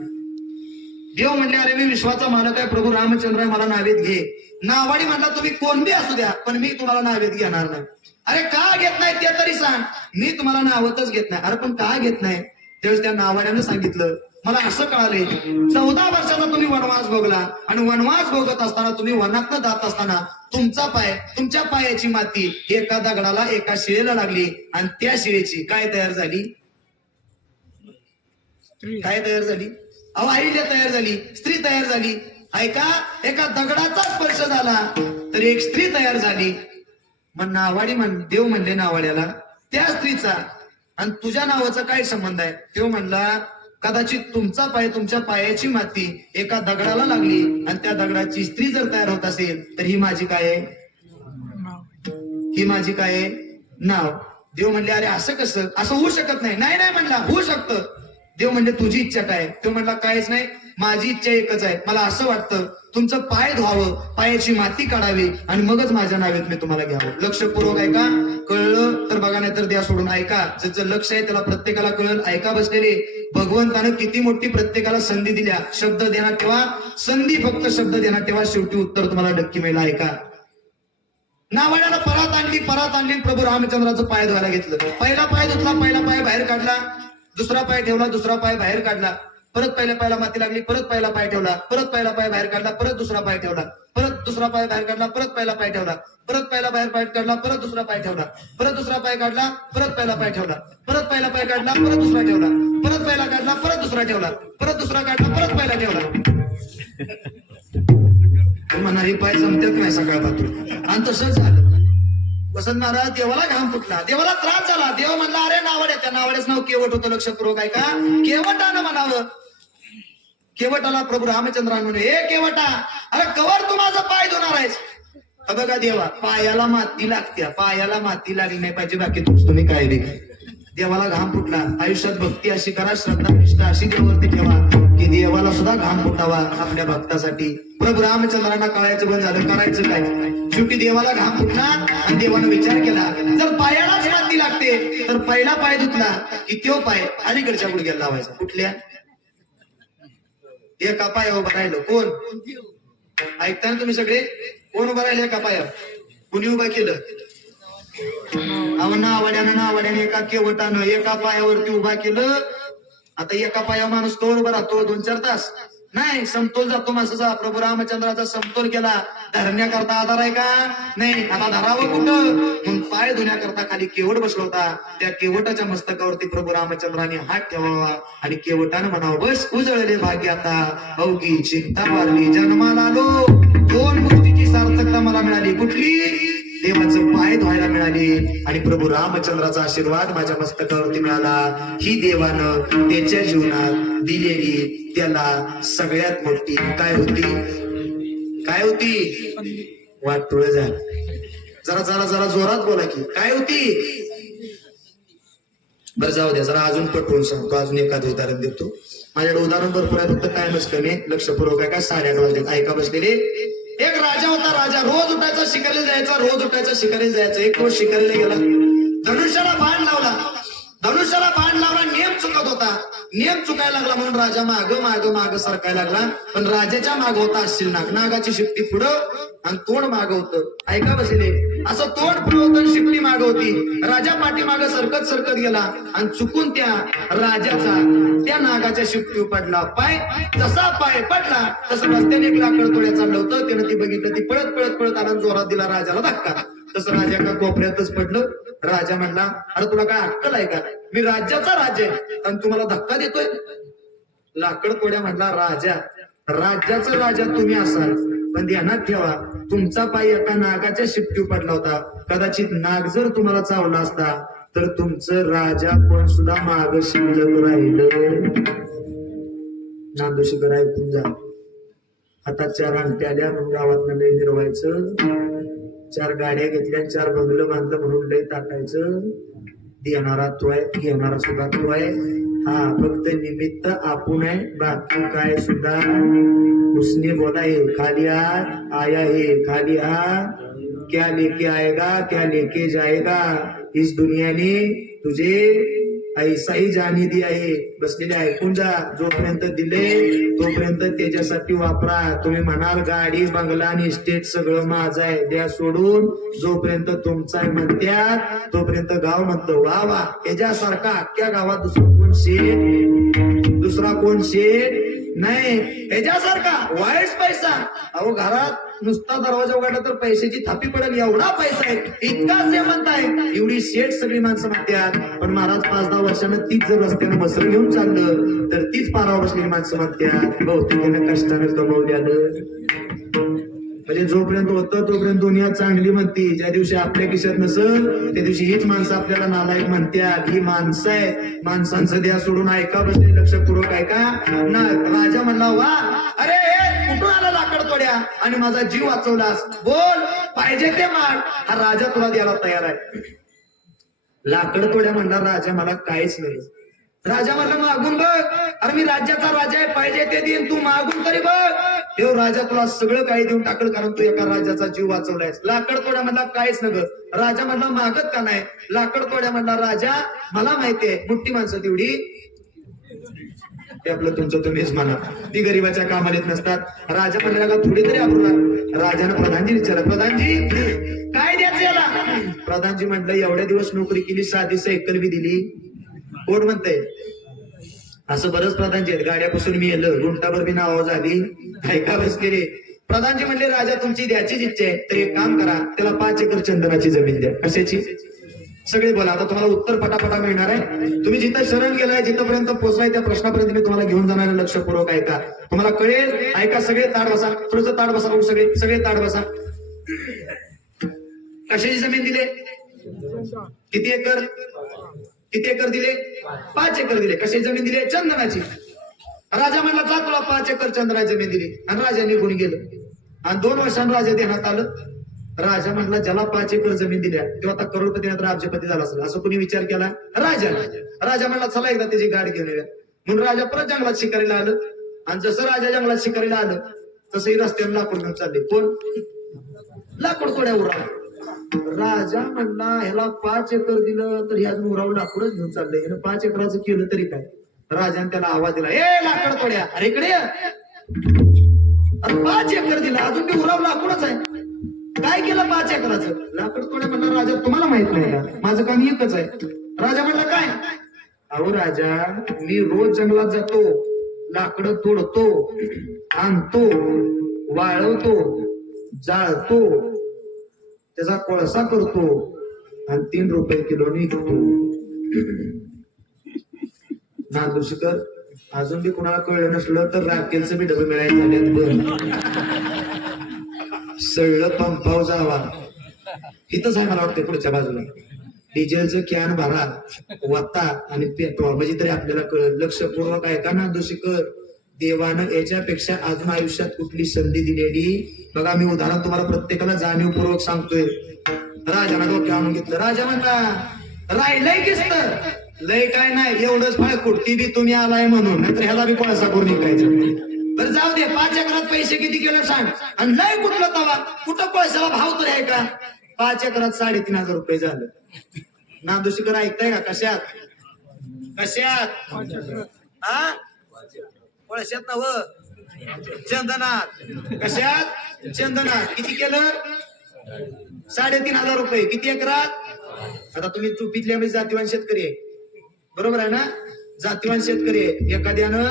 देव म्हणले, अरे मी विश्वाचा मालक आहे, प्रभू रामचंद्र आहे, मला नावेत घे. नावाडी म्हणला, तुम्ही कोण बी असू द्या, पण मी तुम्हाला नावेत घेणार नाही. अरे का घेत नाही ते तरी सांग. मी तुम्हाला नावतच घेत नाही. अरे पण का घेत नाही? त्यावेळेस त्या नावाड्यानं सांगितलं, मला असं कळाले, 14 वर्षाचा तुम्ही वनवास भोगला आणि वनवास भोगत असताना, तुम्ही वनातनं जात असताना तुमचा पाय, तुमच्या पायाची माती एका दगडाला, एका शिळेला लागली आणि त्या शिळेची काय तयार झाली? काय तयार झाली? अहो आईले तयार झाली, स्त्री तयार झाली. ऐका, एका दगडाचा स्पर्श झाला तर एक स्त्री तयार झाली. मग नावाडी देव म्हणले नावाड्याला, त्या स्त्रीचा आणि तुझ्या नावाचा काय संबंध आहे? देव म्हणला, कदाचित तुमचा पाय, तुमच्या पायाची माती एका दगडाला लागली आणि त्या दगडाची स्त्री जर तयार होत असेल तर ही माझी काय आहे? ही माझी काय आहे? नाव. देव म्हणले, अरे असं कसं? असं होऊ शकत नाही. नाही नाही म्हणला, होऊ शकतं. देव म्हणले, तुझी इच्छा काय? तो म्हणला, काहीच नाही, माझी इच्छा एकच आहे. मला असं वाटतं, तुमचं पाय धुवावं, पायाची माती काढावी आणि मगच माझ्या नावेत मी तुम्हाला घ्यावं. लक्षपूर्वक ऐका. कळलं तर बघा, नाही तर द्या सोडून. ऐका, ज्याचं लक्ष आहे त्याला प्रत्येकाला कळलं. ऐका बसलेले, भगवंतानं किती मोठी प्रत्येकाला संधी दिल्या. शब्द देण्यात ठेवा, संधी फक्त शब्द देण्यात ठेवा, शेवटी उत्तर तुम्हाला नक्की मिळेल. ऐका. नावाड्यानं परात आणली प्रभू रामचंद्राचं पाय धुवायला घेतलं. पहिला पाय धुतला, पहिला पाय बाहेर काढला, दुसरा पाय ठेवला, दुसरा पाय बाहेर काढला, परत पहिला माती लागली, परत पहिला पाय ठेवला, परत पहिला पाय बाहेर काढला, परत दुसरा पाय ठेवला, परत दुसरा पाय बाहेर काढला, परत पहिला पाय ठेवला, परत पहिला बाहेर पाय काढला, परत दुसरा पाय ठेवला, परत दुसरा पाय काढला, परत पहिला पाय ठेवला, परत पहिला पाय काढला, परत दुसरा ठेवला, परत पहिला काढला, परत दुसरा ठेवला, परत दुसरा काढला, परत पहिला ठेवला. म्हणणार, हे पाय जमतात नाही सकाळपासून. आणि तसंच झालं. वसंत महाराज, देवाला घाम फुटला, देवाला त्रास झाला. देव म्हणला, अरे नावाड्या, त्या नावाड्याच नाव केवट होतं. लक्षपूर्वक आहे का? केवटानं म्हणावं. केवटाला प्रभू रामचंद्रान म्हणे, हे केवटा, अरे कवर तू माझा पाय धुणार आहेस? बघा देवा, पायाला माती लागत्या, पायाला माती लागली नाही पाहिजे, बाकी तुम्ही काय बी. देवाला घाम फुटला. आयुष्यात भक्ती अशी करा, श्रद्धा निष्ठा अशी देवावरती ठेवा की देवाला सुद्धा घाम फुटावा आपल्या भक्तासाठी. प्रभू रामचंद्रांना कळायचं बंद झालं, करायचं काय? शेवटी देवाला घाम फुटला आणि देवानं विचार केला, जर पायालाच माती लागते तर पहिला पाय धुतला की तो पाय अलीकडच्या गुडघ्याला लावायचा. कुठल्या? एका पायावर उभं राहिलं. कोण? ऐकता ना तुम्ही सगळे? कोण उभं राहिलं एका पायावर? कुणी उभं केलं? नावाड्यानं एका केवटानं एका पायावरती उभा केलं. आता एका पायावर माणूस कवर उभा राहतो 2-4 तास? नाही, समतोल जातो माणसाचा. प्रभू रामचंद्राचा समतोल केला. धरण्याकरता आधार आहे का? नाही. आता धरावं कुठं? म्हणून पाय धुण्याकरता खाली केवट बसला होता. त्या केवटाच्या मस्तकावरती प्रभू रामचंद्राने हात ठेवावा आणि केवटानं म्हणावं, बस उजळले भाग्य आता, अवघी चिंता वारली, जन्माला आलो. 2 गोष्टीची सार्थकता मला मिळाली. कुठली? देवाचं पाय धुवायला मिळाली आणि प्रभू रामचंद्राचा आशीर्वाद माझ्या मस्तकावरती मिळाला. ही देवानं त्याच्या जीवनात दिलेली त्याला सगळ्यात मोठी काय होती? काय होती? वाटोळ झालं. जरा जरा जरा जोरात बोला की काय होती? बरं जाऊ द्या, जरा अजून पटवून सांगतो. अजून एखादं उदाहरण देतो. माझ्याकडे उदाहरण भरपूर आहे, फक्त टाइमच कमी. लक्षपूर्वक आहे का? 8:30 वाजले. ऐका बसलेले. एक राजा होता. राजा रोज उठायचा, शिकारीला जायचा, रोज उठायचा, शिकारीला जायचा. एक रोज शिकारीला गेला, धनुष्याला बाण लावला. नेम चुकत होता. नियम चुकायला लागला म्हणून राजा माग माग माग सरकायला लागला. पण राजाच्या माग होता असशील नाग, नागाची शिट्टी पुढं आणि तोंड माग होतं. ऐका बसले, असं तोंड पुढं होतं आणि शिट्टी माग होती. राजा पाठीमाग सरकत सरकत गेला आणि चुकून त्या राजाचा त्या नागाच्या शिट्टीवर पडला पाय. जसा पाय पडला तसं रस्त्याने एक लाकड तोड्या चाललं होतं. त्यानं ती बघितलं, ती पळत पळत पळत आला, जोरात दिला राजाला धक्का. तसं राजा एका कोपऱ्यातच पडलं. राजा म्हणला, अरे तुला काय अक्कल आहे का? मी राज्याचा राजा आहे आणि तुम्हाला धक्का देतोय. लाकड तोड्या म्हणला, राजा राज्याचा राजा तुम्ही असाल, पण ध्यानात ठेवा तुमचा पाय एका नागाच्या शिट्टीवर पडला होता. कदाचित नाग जर तुम्हाला चावला असता तर तुमचं राजा पण सुद्धा माग शिल्लक राहिलं. नांदोशीकर ऐकून जा. आता 4 अंगठ्या आल्या म्हणून गावात लय मिरवायचं, 4 गाड्या घेतल्या, 4 बंगलं बांधलं म्हणून लय टाकायचं. देणारा तो आहे, घेणारा सुद्धा तो आहे. हा फक्त निमित्त आपण आहे, बाकी काय सुद्धा उसने बोला है खाली हाथ आया है खाली हाथ, क्या लेके आएगा क्या लेके जाएगा. इस दुनिया ने तुझे ऐसा ही जाणी दिया आहे. बसलेले ऐकून जा. जोपर्यंत दिले तोपर्यंत त्याच्यासाठी वापरा. तुम्ही म्हणाल गाडी बंगला आणि इस्टेट सगळं माझं आहे, द्या सोडून. जोपर्यंत तुमचा आहे म्हणत्यात तोपर्यंत गाव म्हणतो वा वा, याच्यासारखा अख्ख्या गावात दुसरा कोण शेठ नाही. याच्यासारखा वाईट पैसा. अहो घरात नुसता दरवाजा उघडला तर पैशाची थापी पडेल एवढा पैसा आहे, इतका श्रीमंत आहे. एवढी शेठ सगळी माणसं म्हणतात. पण महाराज 5-10 वर्षानं तीच जर रस्त्यानं मसर घेऊन चाललं तर तीच पारावर बसलेली माणसं म्हणतात बहुतेक त्यानं कष्टानं कमवल्यानं. म्हणजे जोपर्यंत होतं तोपर्यंत दुनिया चांगली म्हणती. ज्या दिवशी आपल्या खिशात नसल त्या दिवशी हीच माणसं आपल्याला नालायक म्हणतात. ही माणसं आहे, माणसांचं द्या सोडून. ऐका बसले लक्षपूर्वक ऐका ना. राजा म्हणला, वा अरे कुठून आला लाकड तोड्या आणि माझा जीव वाचवलास, बोल पाहिजे ते माग. हा राजा तुला द्यायला तयार आहे. लाकड तोड्या म्हणला, राजा मला काहीच नाही. राजा म्हणला, मागून बघ. अरे मी राज्याचा राजा आहे, पाहिजे ते देईन, तू मागून तरी बघ. देव राजा तुला सगळं काही देऊन टाकल, कारण तू एका राजाचा जीव वाचवलायस. लाकड तोड्या म्हणला, काहीच नग. राजा म्हणला, मागत का नाही. लाकड तोड्या म्हणला, राजा मला माहितीये मुठ्ठी माणसं तेवढी ते आपलं तुमचं तुम्हीच म्हणा, ती गरीबाच्या कामाला येत नसतात. राजा म्हणला का थोडी तरी आपण. राजानं प्रधानजी विचारलं, प्रधानजी काय द्यायचं याला. प्रधानजी म्हटलं, एवढ्या दिवस नोकरी केली, साधी सायकल बी दिली, कोण म्हणतंय. असं बरंच प्रधानजी आहेत. गाड्यापासून मी येलं, गुंटाभर बी नाव झाली. ऐका बसलेले. प्रधानजी म्हणले, राजा तुमची द्यायचीच इच्छा आहे तर एक काम करा, त्याला 5 एकर चंदनाची जमीन द्या. कशाची. सगळे बोला. आता तुम्हाला उत्तर पटापटा मिळणार आहे. तुम्ही जिथं शरण गेलाय, जिथपर्यंत पोहोचलाय त्या प्रश्नापर्यंत मी तुम्हाला घेऊन जाणार आहे. लक्षपूर्वक ऐका, तुम्हाला कळेल. ऐका सगळे, ताड बसा. थोडस ताड बसा. सगळे ताड बसा. कशाची जमीन दिले. किती एकर. किती एकर दिले. 5 एकर दिले. कशाची जमीन दिली. चंदनाची. राजा म्हणला, जा तुला 5 एकर चंदनाची जमीन दिली. आणि राजा निघून गेलं. आणि 2 वर्षांनी राजा देण्यात आलं. राजा म्हणला, ज्याला 5 एकर जमीन दिल्या तेव्हा आता करोडपती नंतर अब्जपती झाला असेल असं कोणी विचार केला. राजा म्हणला, चला एकदा त्याची गाडी घेऊन येऊया. म्हणून राजा परत जंगलात शिकारीला आलं. आणि जसं राजा जंगलात शिकारीला आलं तसंही रस्त्यावर लाकूड घेऊन चालले. कोण. लाकूड तोड्या उरा. राजा म्हणला, ह्याला 5 एकर दिलं तर ह्या उरावर लाकूडच घेऊन चाललंय, 5 एकराचं केलं तरी काय. राजाने त्याला आवाज दिला, ए लाकड तोड्या, अरे इकडे. अरे 5 एकर दिला, अजून ते उरावर लाकूडच आहे. काय केलं 5 एकराचं. लाकड तोड्या म्हणला, राजा तुम्हाला माहित नाही का, माझं काम एकच आहे. राजा म्हणला, काय. अहो राजा, मी रोज जंगलात जातो, लाकडं तोडतो, आणतो, वाळवतो, जाळतो, त्याचा कोळसा करतो आणि 3 रुपये किलो विकतो. नांदुरशीकर, अजून बी कुणाला कळलं नसलं तर राखेलचं बी डबे मिळायला झाल्यात. बरं सगळं पंपाव जावा. इथंच आहे मला वाटतं पुढच्या बाजूला. डिझेलचं कॅन भरा, वता आणि पेट्रोल म्हणजे तरी आपल्याला कळलं. लक्षपूर्वक ऐका नांदुरशीकर, देवानं याच्यापेक्षा अजून आयुष्यात कुठली संधी दिलेली बघा. मी उदाहरण तुम्हाला प्रत्येकाला जाणीवपूर्वक सांगतोय. राजाला डोक्या आणून घेतलं. राजा म्हणला, राहिलंय किस्त. लय काय नाही, एवढंच फाय कुठती बी तुम्ही आलाय म्हणून, नाहीतर ह्याला बी कोळसा करून निघायचं. बरं जाऊ दे, 5 एकरात पैसे किती केलं सांग. आणि लय कुठलं तवा, कुठं कोळशाला भाव तर आहे का. 5 एकरात 3,500 रुपये झालं. नांदुरशीकर ऐकताय का. कशात. हा वळशात नव चंदनात. कशात? चंदनात. किती केलं? 3,500 रुपये. किती एकरात? आता तुम्ही चुपीतल्या म्हणजे जातीवान शेतकरी आहे, बरोबर आहे ना? जातीवान शेतकरी आहे. एखाद्यानं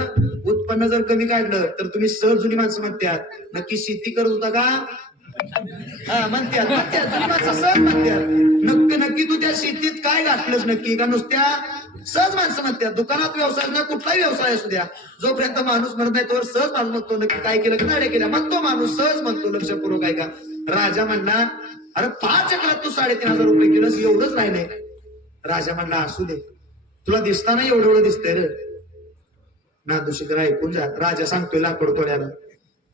उत्पन्न जर कमी काढलं तर तुम्ही सहज जुनी माणसं म्हणतात, नक्की शेती करत होता का? हा म्हणतात जुनी माणसं सहज म्हणतात. नक्की नक्की तू त्या शेतीत काय घातलंस नक्की? का नुसत्या सहज माणसं म्हणतात. दुकानात व्यवसाय ना कुठलाही व्यवसाय असू द्या, जोपर्यंत माणूस म्हणत नाही तोवर सहज माणूस म्हणतो नक्की काय केलं का नाही केलं म्हणतो माणूस, सहज म्हणतो. लक्षपूर्वक आहे का? राजा म्हणला अरे 5 एकरात तू 3,500 रुपये केलंस, एवढंच राहिलंय. राजा म्हणला असू दे, तुला दिसताना एवढं दिसतंय रे. नादुशिकर ऐकून जा. राजा सांगतोय लाकूड तोड्याला,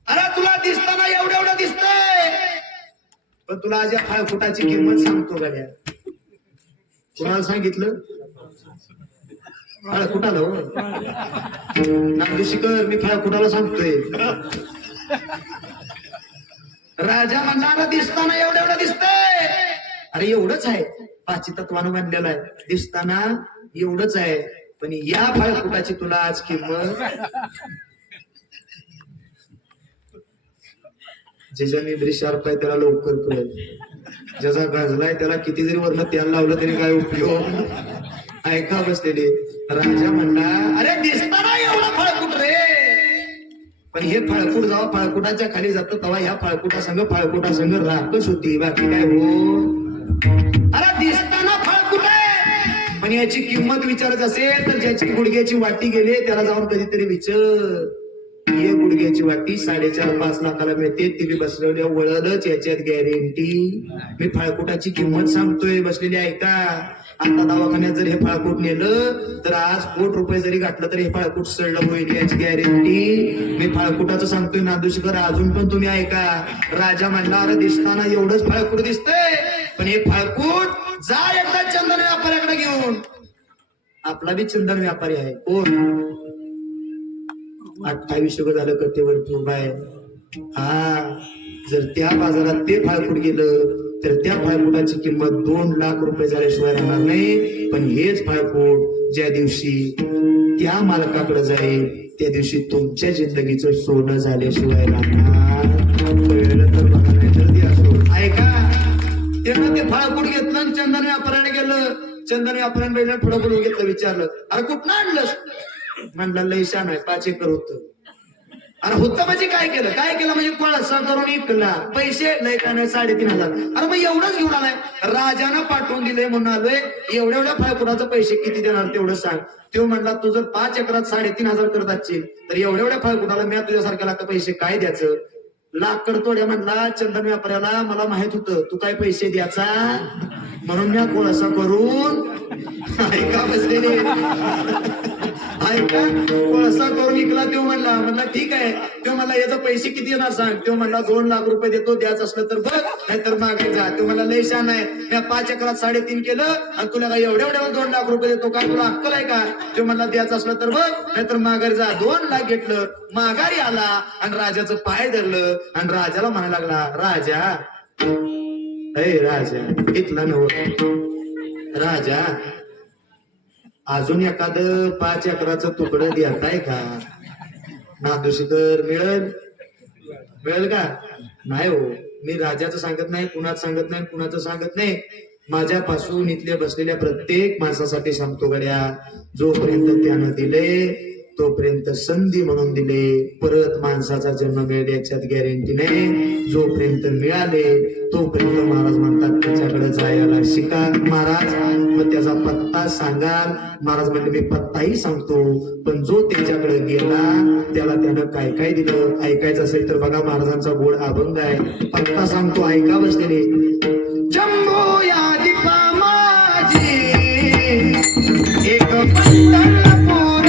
अरे तुला दिसताना एवढं दिसतंय, पण तुला आज या फाळफुटाची किंमत सांगतो गड्या. कुणाला सांगितलं? फाळफुटाला हो. नादुशिकर मी फाळफुटाला सांगतोय. राजा म्हणणार दिसताना एवढं दिसतंय. अरे एवढंच आहे, पाची तत्वानं मानलेलं आहे. दिसताना एवढंच आहे, पण या फाळफुटाची तुला आज किंमत. ज्याच्या निद्री शार्प आहे त्याला लवकर कळेल, ज्याचा गाजलाय त्याला किती जरी वरनं तेल लावलं तरी काय उपयोग. ऐका बसलेले. राजा म्हणला अरे दिसताना एवढा फाळकुट रे, पण हे फाळकुट जेव्हा फाळकुटाच्या खाली जातं तेव्हा ह्या फाळकुटा संघ राखच होती, बाकी काय हो. अरे दिसताना फाळकुट आहे, पण याची किंमत विचारायची असेल तर ज्याची गुडघ्याची वाटी गेले त्याला जाऊन कधीतरी विचार. हे गुडघ्याची वाटी 4.5-5 लाखाला मिळते, ती बसलेल्या वळलच याच्यात गॅरेंटी. मी फाळकुटाची किंमत सांगतोय, बसलेली ऐका. आता दवाखान्यात जर हे फाळकूट नेलं तर आज ₹1 जरी घातलं तर हे फाळकूट सडलं होईल, याची गॅरंटी. मी फाळकुटाचं सांगतोय नादुशिकर, अजून पण तुम्ही ऐका. राजा म्हणला अरे दिसताना एवढंच फाळकूट दिसतंय, पण हे फाळकूट जा एकदा चंदन व्यापाऱ्याकडे घेऊन. आपला बी चंदन व्यापारी आहे. कोण? 28 युग झालं कथेवरती उभा आहे. हा जर त्या बाजारात ते फाळकूट गेलं तर त्या फाळकुटाची किंमत 2 लाख रुपये झाल्याशिवाय राहणार नाही. पण हेच फाळकूट ज्या दिवशी त्या मालकाकडे जाईल त्या दिवशी तुमच्या जिंदगीचं सोनं झाल्याशिवाय राहणार. कळलं तर बघा, नाही तर ते असो. ऐका, त्यानं ते फाळकूट घेतलं आणि चंदन व्यापाऱ्याने गेलं. चंदन व्यापाऱ्याने पहिलं थोडं बोलून घेतलं, विचारलं अरे कुठं आणलंस? म्हणलं लय शान आहे, 5 एकर होतं. अरे होतं म्हणजे काय केलं म्हणजे कोळसा करून इकला, पैसे लय का नाही 3,500. अरे मग एवढंच घेऊन आलाय? राजानं पाठवून दिलंय म्हणून आलोय. एवढ्या फाळकुटाचं पैसे किती देणार तेवढं सांग. तो म्हणला तू जर 5 एकरात 3,500 करत असशील तर एवढ्या फाळकुटाला मी तुझ्यासारख्याला पैसे काय द्यायचं? लाकड तोड्या म्हणला चंदन व्यापाऱ्याला, मला माहित होतं तू काय पैसे द्यायचा, म्हणून मी कोळसा करून ऐका बसलेले ऐका कोळसा करून विकला. तो म्हणला ठीक आहे. तो म्हणला याचे पैसे किती येणार सांग. तो म्हणला 2 लाख रुपये देतो, द्यायचं असलं तर बघ, नाहीतर मागे जा. तो म्हणला लय शान आहे, मी 5 एकरात 3.5 केलं आणि तुला काय एवढ्या 2 लाख रुपये देतो, काय तुला अक्कल आहे का? तो म्हणला द्यायचं असलं तर बघ, नाहीतर माघारी जा. 2 लाख घेतलं, माघारी आला आणि राजाचं पाय धरलं आणि राजाला म्हणायला लागला राजा, अरे राजा इथला नव राजा, अजून एखादं 5 एकराचं तुकडं देताय का? नादुशिकर मिळेल का? नाही हो, मी राजाचं सांगत नाही, कुणाचं सांगत नाही. माझ्यापासून इथल्या बसलेल्या प्रत्येक माणसासाठी सांगतो गड्या. जोपर्यंत त्यानं दिले तोपर्यंत संधी म्हणून दिले. परत माणसाचा जन्म मिळेल याच्यात गॅरंटी नाही. जोपर्यंत मिळाले तोपर्यंत महाराज म्हणतात त्याच्याकडे जायला शिका. महाराज मग त्याचा पत्ता सांगाल? महाराज म्हणले मी पत्ताही सांगतो, पण जो त्याच्याकडे गेला त्याला त्यानं काय काय दिलं ऐकायचं असेल तर बघा, महाराजांचा गोड अभंग आहे. पत्ता सांगतो, ऐका बसलेले. जम्बो या दीपा माझी एक पंढरपूर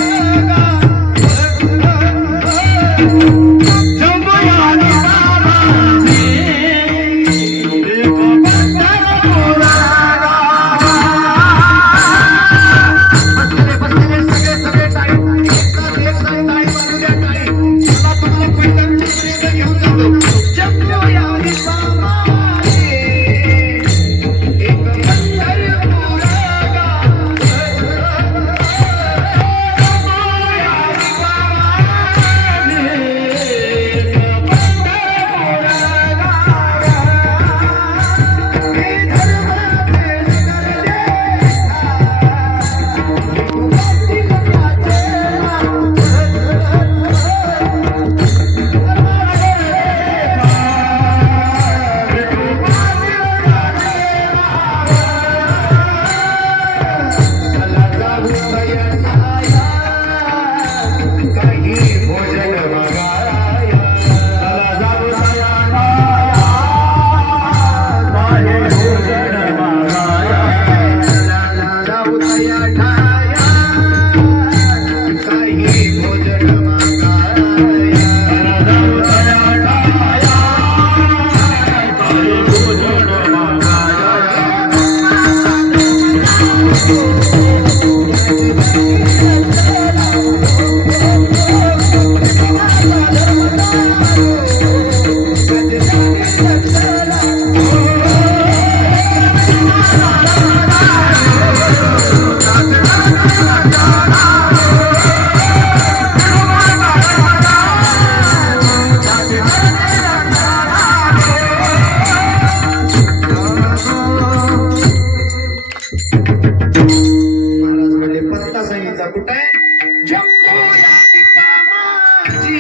जम्मूया दीपा माझी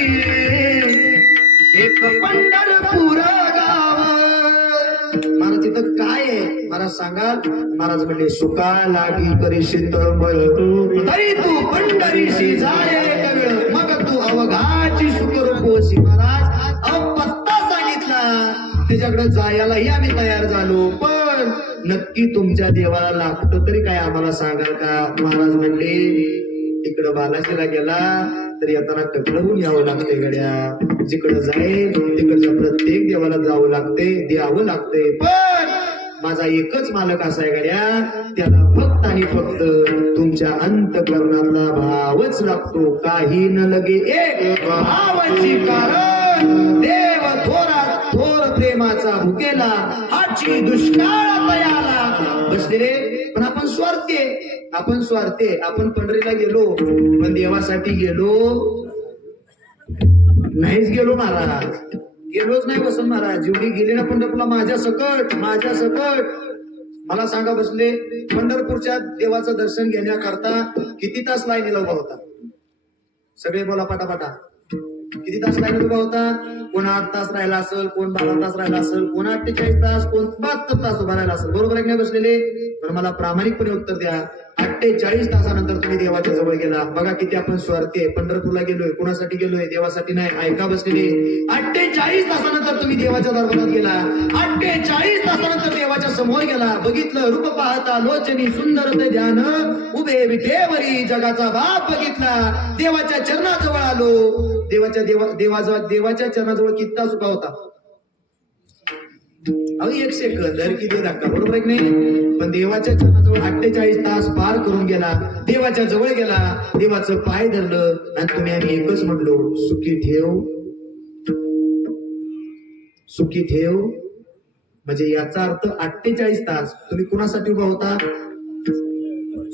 एक पंढरपूर गाव. महाराज तिथं काय आहे महाराज सांगाल. महाराज म्हणले सुका लागी करी शीतळमळ तरी तू पंढरीशी जाय कवळ मग तू अवघाची सुखरूपोशी. महाराज अहो पत्ता सांगितला त्याच्याकडे जायलाही आम्ही तयार झालो पण नक्की तुमच्या देवाला लागतं तरी काय आम्हाला सांगाल का. महाराज म्हणले तिकडं बालाजीला गेला तर येताना ककडहून यावं लागते गड्या. जिकडं जाईल तिकडच्या प्रत्येक देवाला जावं लागते द्यावं लागते पण माझा एकच मालक असा आहे गड्या त्याला फक्त आणि फक्त तुमच्या अंतःकरणातला भावच लागतो. काही न लगे एक भावाची कारण देव थोरात थोर प्रेमाचा भुकेला हाची दुष्काळ तयाला. बसलेले पण आपण स्वार्थी आपण पंढरीला गेलो पण देवासाठी गेलो नाहीच गेलो महाराज. गेलोच नाही वसंत महाराज. जेवढी गेली ना पंढरपूरला माझ्या सकट मला सांगा बसले पंढरपूरच्या देवाचं दर्शन घेण्याकरता किती तास लाईनीला उभा होता. सगळे बोला पटापटा. किती तास लाईनीला उभा होता. कोण 8 तास राहिला असेल कोण 12 तास राहिला असेल कोण 48 तास कोण 72 तास उभा राहिला असेल. बरोबर आहे नाही बसलेले. पण मला प्रामाणिकपणे उत्तर द्या 48 तासानंतर तुम्ही देवाच्या जवळ गेला. बघा किती आपण स्वार्थी आहे. पंढरपूरला गेलोय कोणासाठी गेलोय देवासाठी नाही. ऐका बसलेले 48 तासानंतर तुम्ही देवाच्या दरबारात गेला. 48 तासानंतर देवाच्या समोर गेला. बघितलं रूप पाहता लोचनी सुंदर ते ध्यान उभे विठेवरी जगाचा बाप बघितला. देवाच्या चरणाजवळ आलो. देवाच्या चरणाजवळ किती तास उभा होता. अहो 1 सेकंद दर किती धक्का. बरोबर आहे नाही. पण देवाच्या चरणाजवळ 48 तास पार करून गेला. देवाच्या जवळ गेला. देवाचं पाय धरलं आणि तुम्ही आम्ही एकच म्हणलो सुखी ठेव. म्हणजे याचा अर्थ 48 तास तुम्ही कुणासाठी उभा होता.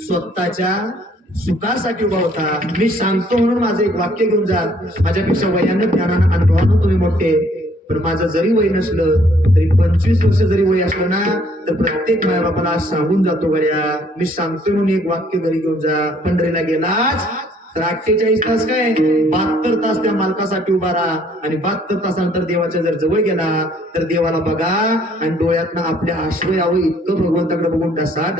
स्वतःच्या सुखासाठी उभा होता. मी सांगतो म्हणून माझं एक वाक्य घेऊन जा. माझ्यापेक्षा वयानं ज्ञानानं अनुभवानं तुम्ही मोठे पण माझं जरी वय नसलं तरी 25 वर्ष जरी वय असलं ना तर प्रत्येक मायबापाला आज सांगून जातो गड्या मी सांगतो म्हणून एक वाक्य घरी घेऊन जा. पंढरीला गेलाच तर 48 तास काय 72 तास त्या मालकासाठी उभा राहा आणि 72 तासानंतर देवाच्या जर जवळ गेला तर देवाला बघा आणि डोळ्यातनं आपल्या आश्रय यावं इतकं भगवंताकडे बघून ढसा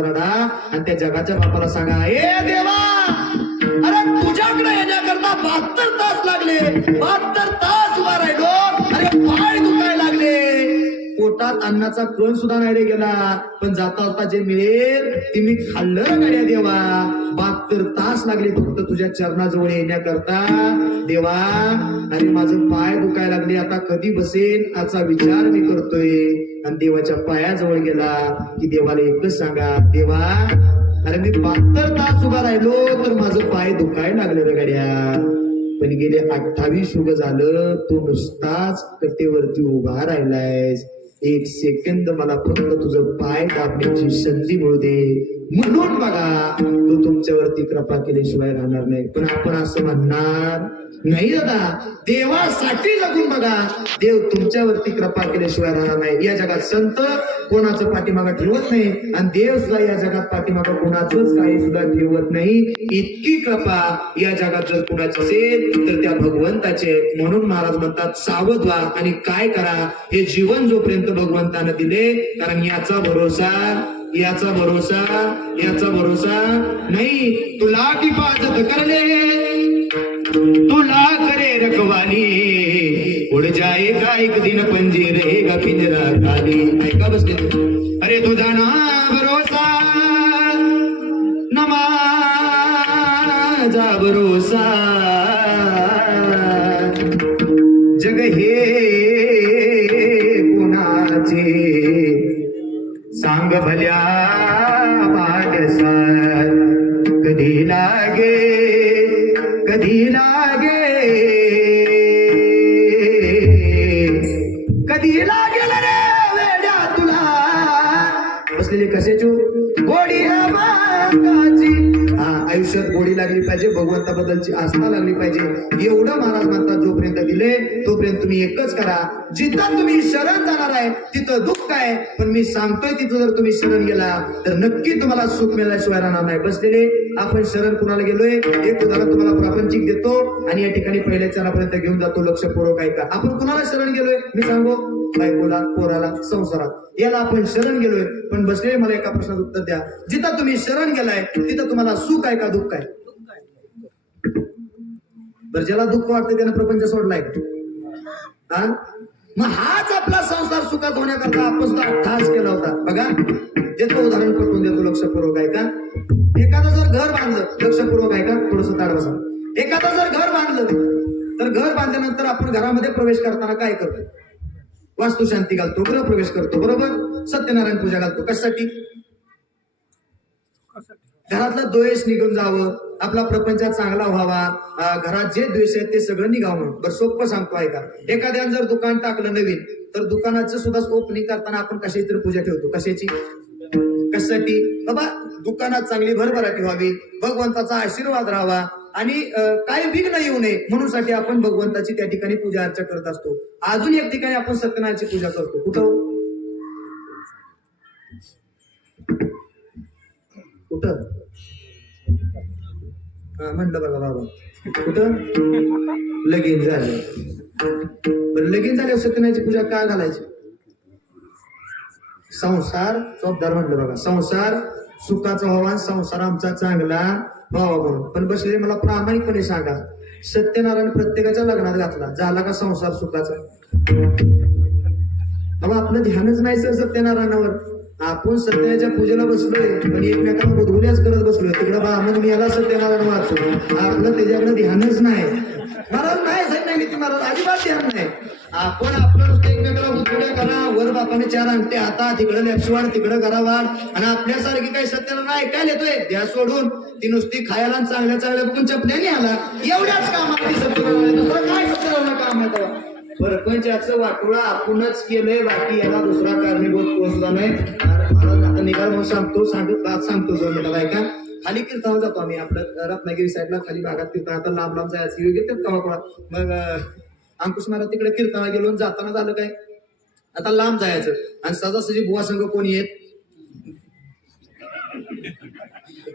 रडा आणि त्या जगाच्या बापाला सांगा ए देवा अरे तुझ्याकडे येण्याकरता 72 तास लागले. 72 तास उभा राहिलो. अरे पाय दुखायला लागले. पोटात अन्नाचा कण सुद्धा नाही रे गेला पण जाता जाता जे मिळेल ते मी खाल्लं गड्या देवा. 72 तास लागले फक्त तुझ्या चरणाजवळ येण्याकरता देवा. अरे माझं पाय दुखायला लागले आता कधी बसेन याचा विचार मी करतोय. आणि देवाच्या पायाजवळ गेला की देवाला एकच सांगा देवा अरे मी 72 तास उभा राहिलो तर माझं पाय दुखायला लागलं रे गड्या. पण गेले 28 युग झालं तू नुसताच कटेवरती उभा राहिलायस. 1 सेकंद मला फक्त तुझं पाय दाबण्याची संधी मिळू दे म्हणून बघा तो तुमच्यावरती कृपा केल्याशिवाय राहणार नाही. पण आपण असं म्हणणार नाही दादा देवासाठी जगून बघा देव तुमच्यावरती कृपा केल्याशिवाय राहणार नाही. या जगात संत कोणाचं पाठीमागं ठेवत नाही आणि देव सुद्धा या जगात पाठीमागं कोणाचंच काही सुद्धा ठेवत नाही. इतकी कृपा या जगात जर कुणाची असेल तर त्या भगवंताचे. म्हणून महाराज म्हणतात सावध व्हा आणि काय करा हे जीवन जोपर्यंत भगवंतानं दिले कारण याचा भरोसा नाही. तुला हिफाजत करले तुला करे रखवाली उड़ जाएगा एक दिन पंजे रहेगा पिंजरा खाली. ऐका बसले अरे तुझा ना भरोसा न माझा भरोसा जग हे कुणाचे सांग भल्या माणसात कधी लागे रे वेड्या तुला. बसलेले कशाची गोडी मागाची. आयुष्यात गोडी गोडी लागली पाहिजे, भगवंताबद्दलची आस्था लागली पाहिजे. एवढं महाराज म्हणतात जोपर्यंत दिले तोपर्यंत तुम्ही एकच करा. जिथं तुम्ही शरण जाणार आहे तिथं दुःख आहे, पण मी सांगतोय तिथं जर तुम्ही शरण गेला तर नक्की तुम्हाला सुख मिळाल्याशिवाय राहणार नाही. बसलेले आपण शरण कुणाला गेलोय एक उदाहरण तुम्हाला प्रापंचिक देतो आणि या ठिकाणी पहिल्या चरणापर्यंत घेऊन जातो. लक्षपूर्वक ऐका. आपण कुणाला शरण गेलोय मी सांगू? बायकोला, पोराला, संसारात याला आपण शरण गेलोय. पण बसलेले मला एका प्रश्नाचं उत्तर द्या. जिथं तुम्ही शरण गेलाय तिथं तुम्हाला सुख आहे का दुःख आहे? बरं, ज्याला दुःख वाटतं त्यानं प्रपंच सोडलाय का? मग हाच आपला संसार सुखात होण्याकरता आपण सुद्धा ठास केला होता. बघा देतो उदाहरण पटवून देतो. लक्षपूर्वक आहे का? एखादं जर घर बांधलं, लक्षपूर्वक आहे का? थोडस ताड बसा. एखादं जर घर बांधलं तर घर बांधल्यानंतर आपण घरामध्ये प्रवेश करताना काय करतो? वास्तुशांती घालतो, गृह प्रवेश करतो, बरोबर? सत्यनारायण पूजा घालतो. कशासाठी? घरातलं द्वेष निघून जावं, आपला प्रपंच चांगला व्हावा, घरात जे द्वेष आहेत ते सगळं निघावं म्हणून. बरं सोपं सांगतो ऐका. एखाद्यानं जर दुकान टाकलं नवीन तर दुकानाचं सुद्धा ओपनिंग करताना आपण कशाची तरी पूजा ठेवतो. कशाची? कशासाठी? बाबा दुकानात चांगली भरभराटी व्हावी, भगवंताचा आशीर्वाद राहावा आणि काही विघ्न येऊ नये म्हणून साठी आपण भगवंताची त्या ठिकाणी पूजा अर्चा करत असतो. अजून एक ठिकाणी आपण सत्यनारायणची पूजा करतो. कुठं? कुठं? म्हणलं बघा बाबा. कुठं? लगीन झालं. बरं लगीन झाल्यावर सत्यनारायणची पूजा का घालायची? संसार जबाबदार म्हणलं बघा. संसार सुखाचा व्हावा, संसार आमचा चांगला व्हावा म्हणून. पण बसले मला प्रामाणिकपणे सांगा, सत्यनारायण प्रत्येकाच्या लग्नात घातला, झाला का संसार सुखाचा? बाबा आपलं ध्यानच नाही सर सत्यनारायणावर. आपण सत्याच्या पूजेला बसलोय पण एकमेकांना बुधगुल्याच करत बसलोय. तिकडे बा मग मी याला सत्यनारायण वाचतो, आपलं त्याच्याकडे ध्यानच नाही. महाराज नाही साहेब नाही ती महाराज अजिबात ध्यान नाही. आपण आपलं नुसतं एकमेकाला बुधगुल्या करा, वर बापाने 4 अंगठे हातात, तिकडे लेफ्टवाड तिकडे करावाड, आणि आपल्यासारखी काही सत्यनारायण ऐकायला येतोय द्या सोडून ती नुसती खायला चांगल्या चांगल्या बघून चपल्याने आला एवढ्याच कामात ती सत्यनारायण. दुसरं काय सत्यनारायण काम आहे तेव्हा? परपंचाचं वाटोळा आपणच केलंय, बाकी याला दुसरा कारणीभूत पोहोचला नाही. आता निघाल म्हणून सांगतो जो मला ऐका. खाली कीर्तनाला जातो आम्ही, आपलं रत्नागिरी साईडला खाली भागात कीर्तन. आता लांब लांब जायचं योग्य येतात कवा. मग अंकुश महाराज तिकडे कीर्तनाला गेलो, जाताना झालं काय, आता लांब जायचं आणि सहजासहजी बुवा संघ कोणी येत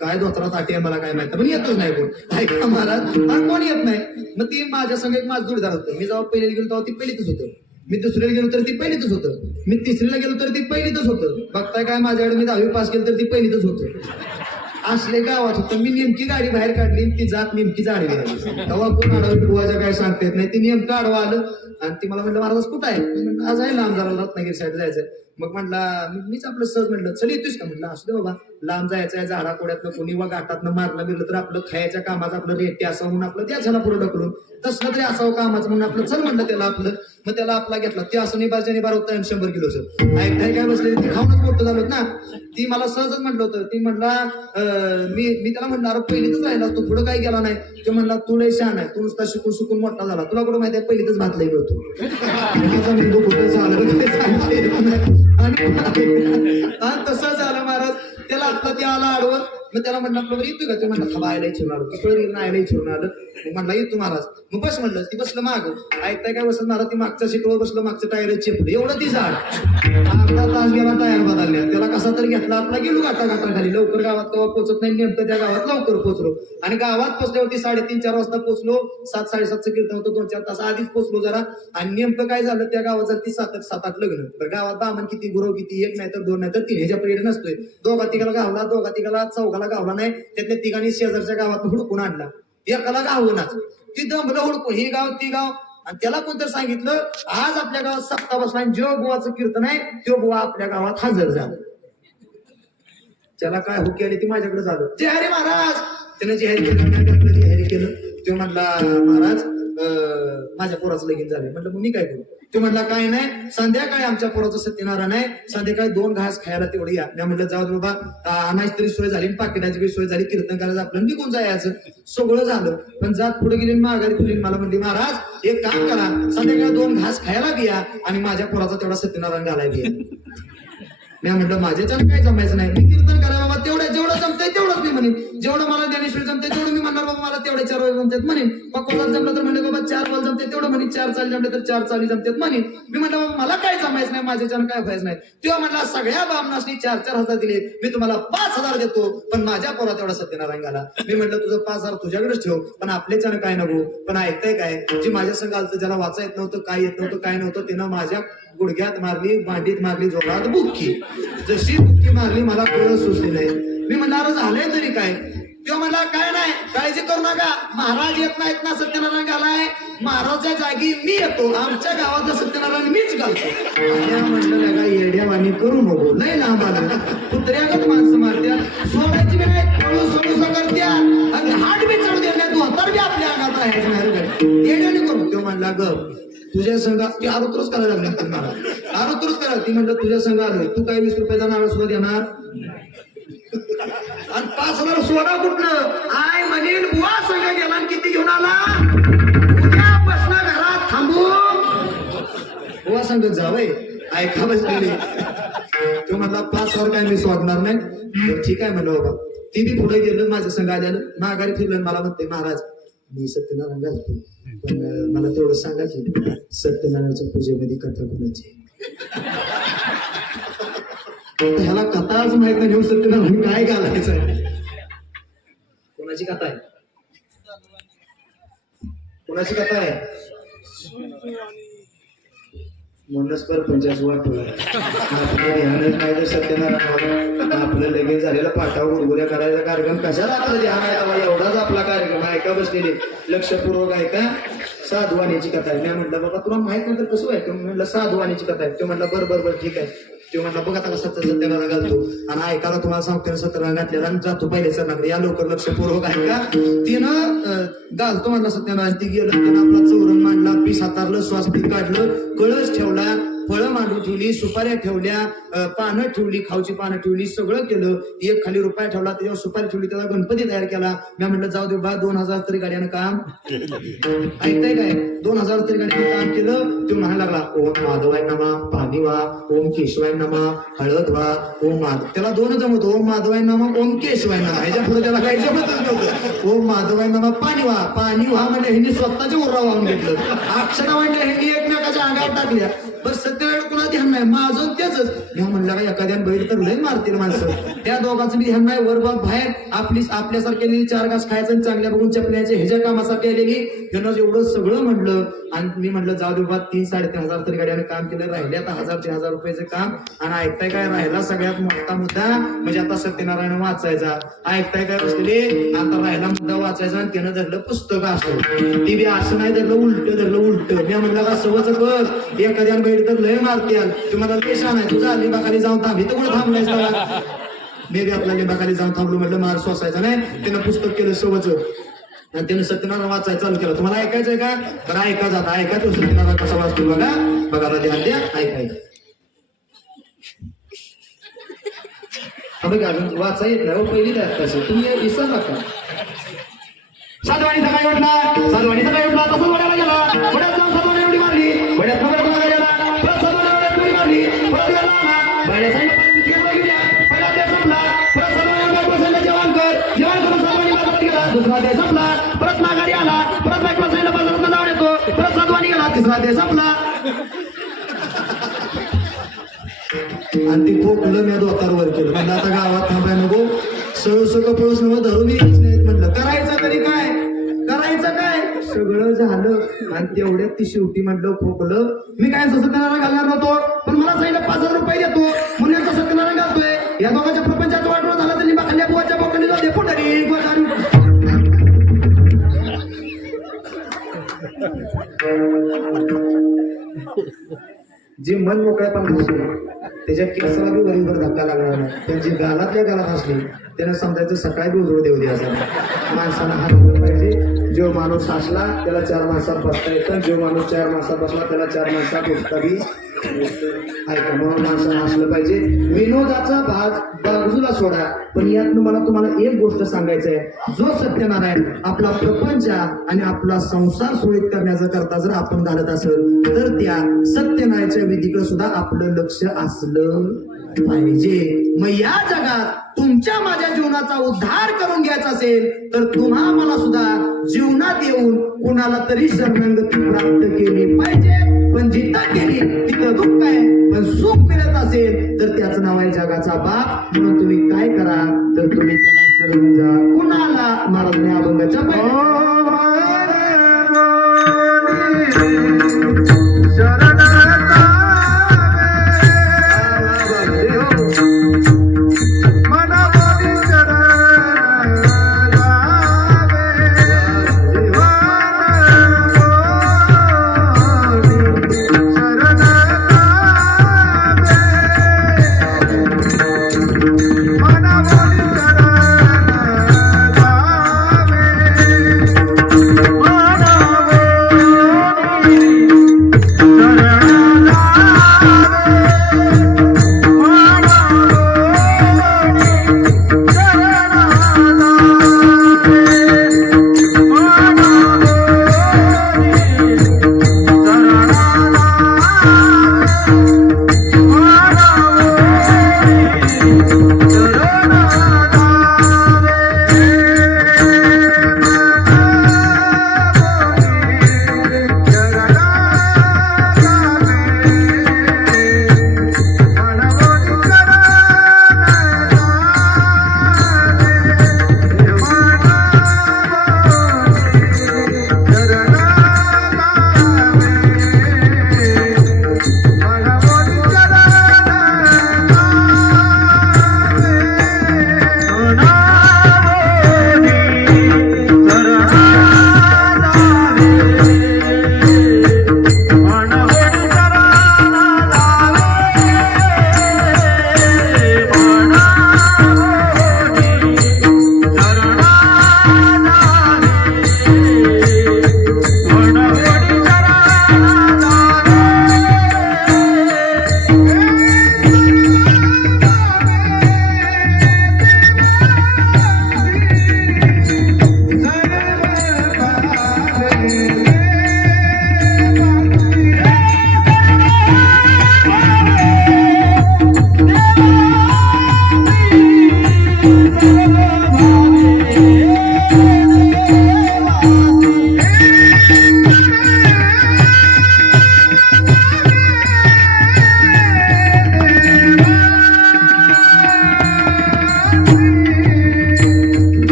काय धोत्रात आटी आहे मला काय माहिती, पण येतच नाही कोण. ऐका महाराज कोण येत नाही. मग ती माझ्या संघ एक माझं जोडीदार होतं. मी जेव्हा पहिल्याला गेलो तेव्हा ती पहिलीतच होतं, मी दुसरीला गेलो तर ती पहिलीतच होतं, मी तिसरीला गेलो तर ती पहिलीतच होतं. बघताय काय माझ्याकडे मी 10वी पास केलं तर ती पहिलीतच होतं. असले गावात होतं. मी नेमकी गाडी बाहेर काढली, ती जात नेमकीच आडवी आली. तेव्हा कोण आडवी बुवाच्या काय सांगता येत नाही. ती नेमकं आडवं आलं आणि ती मला म्हटलं महाराज कुठं आहे? आज आहे लांब झाला रत्नागिरी साईड जायचंय. मग म्हटला मीच आपलं सहज म्हटलं चल येतोस का? म्हटलं असू दे बाबा, लांब जायचं आहे, झाडा कोड्यातनं कोणी वा गाठातनं मारणं गेलं तर आपलं खायच्या कामाचं आपलं रेटे असं म्हणून आपलं त्या झाला पुढे ढकलून तसलं तरी असावं कामाचं म्हणून आपलं चल म्हणलं त्याला आपलं. मग त्याला आपला घेतला. ते असं निबारच्या निबार होतं 100 किलोचं. ऐकताय काय बसले ते खाऊनच मोठं झालं ना. ती मला सहजच म्हटलं होतं. ती म्हणला मी त्याला म्हणलं अरे पहिलीतच राहिला तू, पुढं काही गेला नाही. ते म्हणला तू लय शहाणा आहे, तू नुसता शिकून शिकून मोठा झाला, तुला कुठं माहिती आहे पहिलीतच भात लई मिळतो. मेंदू कुठं झालं आणि तसं झालं महाराज. त्याला आपला ते आला आडवं. मग त्याला म्हणलं आपलं येतो का? ते म्हणलं थांबा आयला इच्छून आलो. तिकडे आयला इच्छून आलं. मग म्हणला येतो महाराज. मग बस म्हणलं. ती बसलं माग. ऐकताय काय बसलं महाराज? ती मागच्या सीटवर बसलं, मागचं टायर चेपलं एवढं ती झाड. अर्धा तास गेला टायर बदलल्या. त्याला कसा तरी घेतला आपला, गेलो गाठा खाली. लवकर गावात केव्हा पोहोचत नाही, नेमकं त्या गावात लवकर पोहोचलो. आणि गावात पोहोचल्यावरती 3:30-4 वाजता पोहोचलो. 7-7:30चं कीर्तन होतं, 2-4 तास आधीच पोहोचलो जरा. आणि नेमकं काय झालं, त्या गावात झाली 7-8 लग्न. तर गावात बामण किती, गुरव किती, 1 नाही तर 2 नाही तर 3 ह्याच्या पिरियड नसतोय. दोघा तिघाला गावला, दोघा तिघाला चौघाला गावला नाही. त्यातल्या तिघांनी शेजारच्या गावात हुडकून आणला. एकाला गावनाच. ती दमलं हुडकून, ही गाव ती गाव. आणि त्याला कोणतं सांगितलं आज आपल्या गावात सप्ताह बसला आणि जो बुवाचं कीर्तन आहे तो बुवा आपल्या गावात हजर झाला. त्याला काय हुकी आली ती माझ्याकडे झालं. जय हरी महाराज. त्यानं जेहारी केलं. तो म्हणला महाराज माझ्या पोराचं लगीन झालं. म्हटलं मग मी काय करू? तो म्हणला काय नाही, संध्याकाळी आमच्या पोराचं सत्यनारायण आहे, संध्याकाळी 2 घास खायला तेवढी या. मी म्हटलं जाऊ दे बाबा, आणायची तरी सोय झाली, पाकिटाची बी सोय झाली, कीर्तन करायचं आपलं निघून जायचं, सगळं झालं. पण जात पुढे गेली माघारी तुली मला म्हणली महाराज एक काम करा, संध्याकाळी 2 घास खायला बिया आणि माझ्या पोराचा तेवढा सत्यनारायण घालाय बिया. मी म्हटलं माझ्याच्यानं काय जमायचं नाही, मी कीर्तन करा बाबा जेवढं जमतंय तेवढंच मी म्हणेन, जेवढं मला ज्ञानेश्वरी जमते तेवढं मी म्हणणार बाबा मला तेवढे 4 वेळ जमतात म्हणेन. पक्कोलाल जमलं तर म्हणले बाबा 4 बॉल जमते तेवढं म्हणे, 4 चाली जमले तर 4 चाली जमतात म्हणेन. मी म्हटलं बाबा मला काय जमायचं नाही, माझ्याच्यानं काय व्हायचं नाही. तेव्हा म्हटला सगळ्या बामणासनी 4-4 हजार दिले, मी तुम्हाला 5,000 देतो, पण माझ्या पोरा तेवढा सत्यनारायण घाला. मी म्हटलं तुझं 5,000 तुझ्याकडेच ठेव, पण आपल्याच्यानं काय नको. पण ऐकताय काय, जे माझ्या संग आलतं, ज्याला वाचा येत नव्हतं, काय येत नव्हतं, काय नव्हतं, त्यानं माझ्या गुडघ्यात मारली, मांडीत मारली, जोरात बुक्की. जशी बुक्की मारली मला कळलं सुचली नाही. मी म्हणणार झालंय तरी काय. तेव्हा म्हणला काय नाही, काळजी करू नका, महाराज येत नाहीत ना सत्यनारायण घालाय, महाराजच्या जागी मी येतो, आमच्या गावातलं सत्यनारायण मीच घालतो. म्हटलं काय येड्यावानी करू नको, लय लांब आलं, कुत्र्यागत माणसं मारत्या, सोडायची बी नाही, सोडूसा करत्या, आणि हात बी चढू देत नाही, धोतर बी आपल्या अंगात राहायचं नाही, येड्याने करू. तो म्हणला ग तुझ्या संघ ती आरोत्रच करायला लागली, मला आरोत्रच करायला. ती म्हणलं तुझ्या संघ आलोय, तू काय 20 रुपयाचा नारळ सुद्धा देणार आणि 5,000 सोडा कुठलं. आय म्हणेल बुवा संघ गेला आणि किती घेऊन आला, उद्या बसणं घरात थांबू, बुवा संघ जावय ऐका बसलेली. तो म्हणला 5,000 काय मी सोडणार नाही. ठीक आहे म्हणलं बाबा. ती बी पुढे गेलं, माझं संघ आल्यानं माघारी फिरलं, मला म्हणते महाराज मी सत्यनारायण घालतो, पण मला तेवढं सांगा की सत्यनारायणच्या पूजेमध्ये कथा कोणाची. ह्याला कथाच माहित नाही, सत्यनारायण काय घालायचं, कोणाची कथा आहे, कोणाची कथा आहे. म्हणूनच परपंचाच वाटलं नाही तर सत्यनारायण आपलं लगेच झालेला पाठावर गुरगुऱ्या करायचा कार्यक्रम कशाला आपला ध्यान आहे, एवढाच आपला कार्यक्रम ऐका बसलेले लक्षपूर्वक ऐका. साधुवाणीची कथा आहे. मी म्हटलं बाबा तुला माहित नाही तर कसं व्हायचं, म्हटलं साधुवाणीची कथा आहे. तो म्हटलं बरं ठीक आहे. तो म्हटलं बघा आता कसा सत्यनारायण घालतो, आणि ऐकायला तुम्हाला सांगतो सत्यनारायण घातलेला आणि जातो पहिले सर या लवकर लक्षपूर्वक ऐका. तिनं घालतो म्हणला सत्यनारायण, ती गेलं, त्यानं आपला चौरंग मांडला, पीस हातारलं, श्वास पीठ काढलं, कळस ठेवला, फळं मांडून ठेवली, सुपाऱ्या ठेवल्या, पानं ठेवली, खाऊची पानं ठेवली, सगळं केलं. एक खाली रुपया ठेवला, त्याच्यावर सुपारी ठेवली, त्याचा गणपती तयार केला. मी म्हटलं जाऊ दे बा 2,000 तरी गाड्यानं काम ऐकताय काय, 2,000 तरी गाड्यानं काम केलं. तो म्हणायला लागला ओम माधवाय नमा पाणी वा, ओम केशवाय नमा हळद वा, ओम माधव. त्याला 2 जमत, ओम माधवाय नमा ओम केशवाय नमा, ह्याच्या पुढे त्याला काही जमतच नव्हतं. ओम माधवाय नमा पाणी व्हा म्हणजे ह्यांनी स्वतःच्या उर्रा वाहून घेतलं, अक्षरा म्हणजे ह्यांनी एकमेकाच्या अंगावर टाकल्या. बस सत्यनारायण कुणा ध्यान नाही, माझं त्याच. ह्या म्हणलं का एखाद्यानं बैल तर लय मारतील माणसं, त्या दोघांचं बी ध्यान नाही. वर बाप बाहेर आपल्यासारख्या 4 घास खायचं आणि चांगल्या बघून चपल्याचे ह्याच्या कामासाठी आलेली, ह्यानं एवढं सगळं म्हणलं. आणि मी म्हटलं जाऊ दे बाबा 3-3,500 तरी गाड्यानं काम केलं, राहिले आता 1,000-1,000 रुपयाचं काम. आणि ऐकताय काय, राहिला सगळ्यात मोठा मुद्दा म्हणजे आता सत्यनारायण वाचायचा. ऐकताय काय बसलेले, आता राहिला मुद्दा वाचायचा, आणि त्यानं धरलं पुस्तक असं, ती बी असं नाही धरलं उलट. मी म्हणलं का सवच कर, एखाद्यानं बैल तर लय मारत्याल, तुम्हाला लय छान आहे, तुझा लिंबाखाली जाऊन थांब, इथं कुठं थांबलायस त्याला. मी बी आपल्या लिंबाखाली जाऊन थांबलो, म्हटलं मार सोसायचा नाही. त्यानं पुस्तक केलं सवच, आणि त्यानं सत्यनारायण वाचायला चालू केलं. तुम्हाला ऐकायचंय का, बरं ऐका जाता, ऐका तो सत्यनारायण कसा वाचतो बघा, ध्यान द्या, ऐकायचं. बघा अजून वाचा येत नाही, पहिली त्यात कसं तुम्ही विसर नका. साधवाणीचा काय उठला, तसं वड्याला गेला, वड्यात जाऊन साधवाणी एवढी मारली, वड्यात गेला, परत साधवाणी एवढी मारली, परत गेला, दुसरा देश संपला, परत माघारी आला, परत बायकोला सांगितलं बाजारात जाऊन येतो, परत साधवानी गेला, तिसरा देश संपला. आणि ती खोकलं मी दोतारवर केलं, म्हणलं आता गावात थांबाय नको, सगळं पळूस नव्हतं, धरून येत नाहीत. म्हटलं करायचं तरी काय, सगळं झालं. आणि तेवढ्यात ती शेवटी म्हटलं खोकलं. मी काय सत्यनारायण घालणार नव्हतो, पण मला सांगितलं 5,000 रुपये देतो म्हणून यांचा सत्यनारायण घालतोय. या दोघांच्या प्रपंचाचं वाटलं झालं तर लिंबाखाली बुवाच्या बोकांनी जाते पुढारी जी मन मोकळ्यापण असली त्याच्या केसाला बी वरीवर धक्का लागणार नाही, त्यांची गालातल्या गालात असली त्यानं समजायचं सकाळी बी उजवळ देऊ द्या. माणसानं हात धरला पाहिजे. जो माणूस हसला त्याला 4 माणसात बसता येतं, जो माणूस 4 माणसात बसला त्याला 4 माणसात उठता बी ऐका. म्हणून माणसानं हसलं पाहिजे. विनोदाचा भाग बाजूला सोडा, पण यातनं मला तुम्हाला एक गोष्ट सांगायचं आहे. जो सत्यनारायण आपला प्रपंच आणि आपला संसार सुरळीत करण्याचा करता जर आपण घालत असेल तर त्या सत्यनारायणच्या विधीकडे सुद्धा आपलं लक्ष असलं पाहिजे. मग या जगात तुमच्या माझ्या जीवनाचा उद्धार करून घ्यायचा असेल तर तुम्हा मला सुद्धा जीवनात येऊन कुणाला तरी शरणागती प्राप्त केली पाहिजे. पण जिथं केली तिथं दुःख आहे, पण सुख मिळत असेल तर त्याचं नाव आहे जगाचा बाप. म्हणून तुम्ही काय करा तर तुम्ही त्याला शरण जा. कुणाला? महाराजांनी अभंगाच्या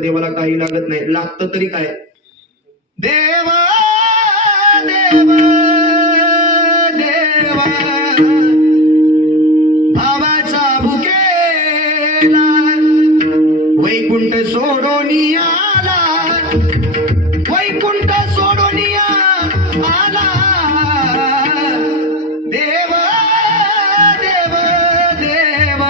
देवाला काही लागत नाही. लागतं तरी काय? देव देव देवा भावाचा भुकेला वैकुंठ सोडून आला, वैकुंठ सोडून आला. देव देव देव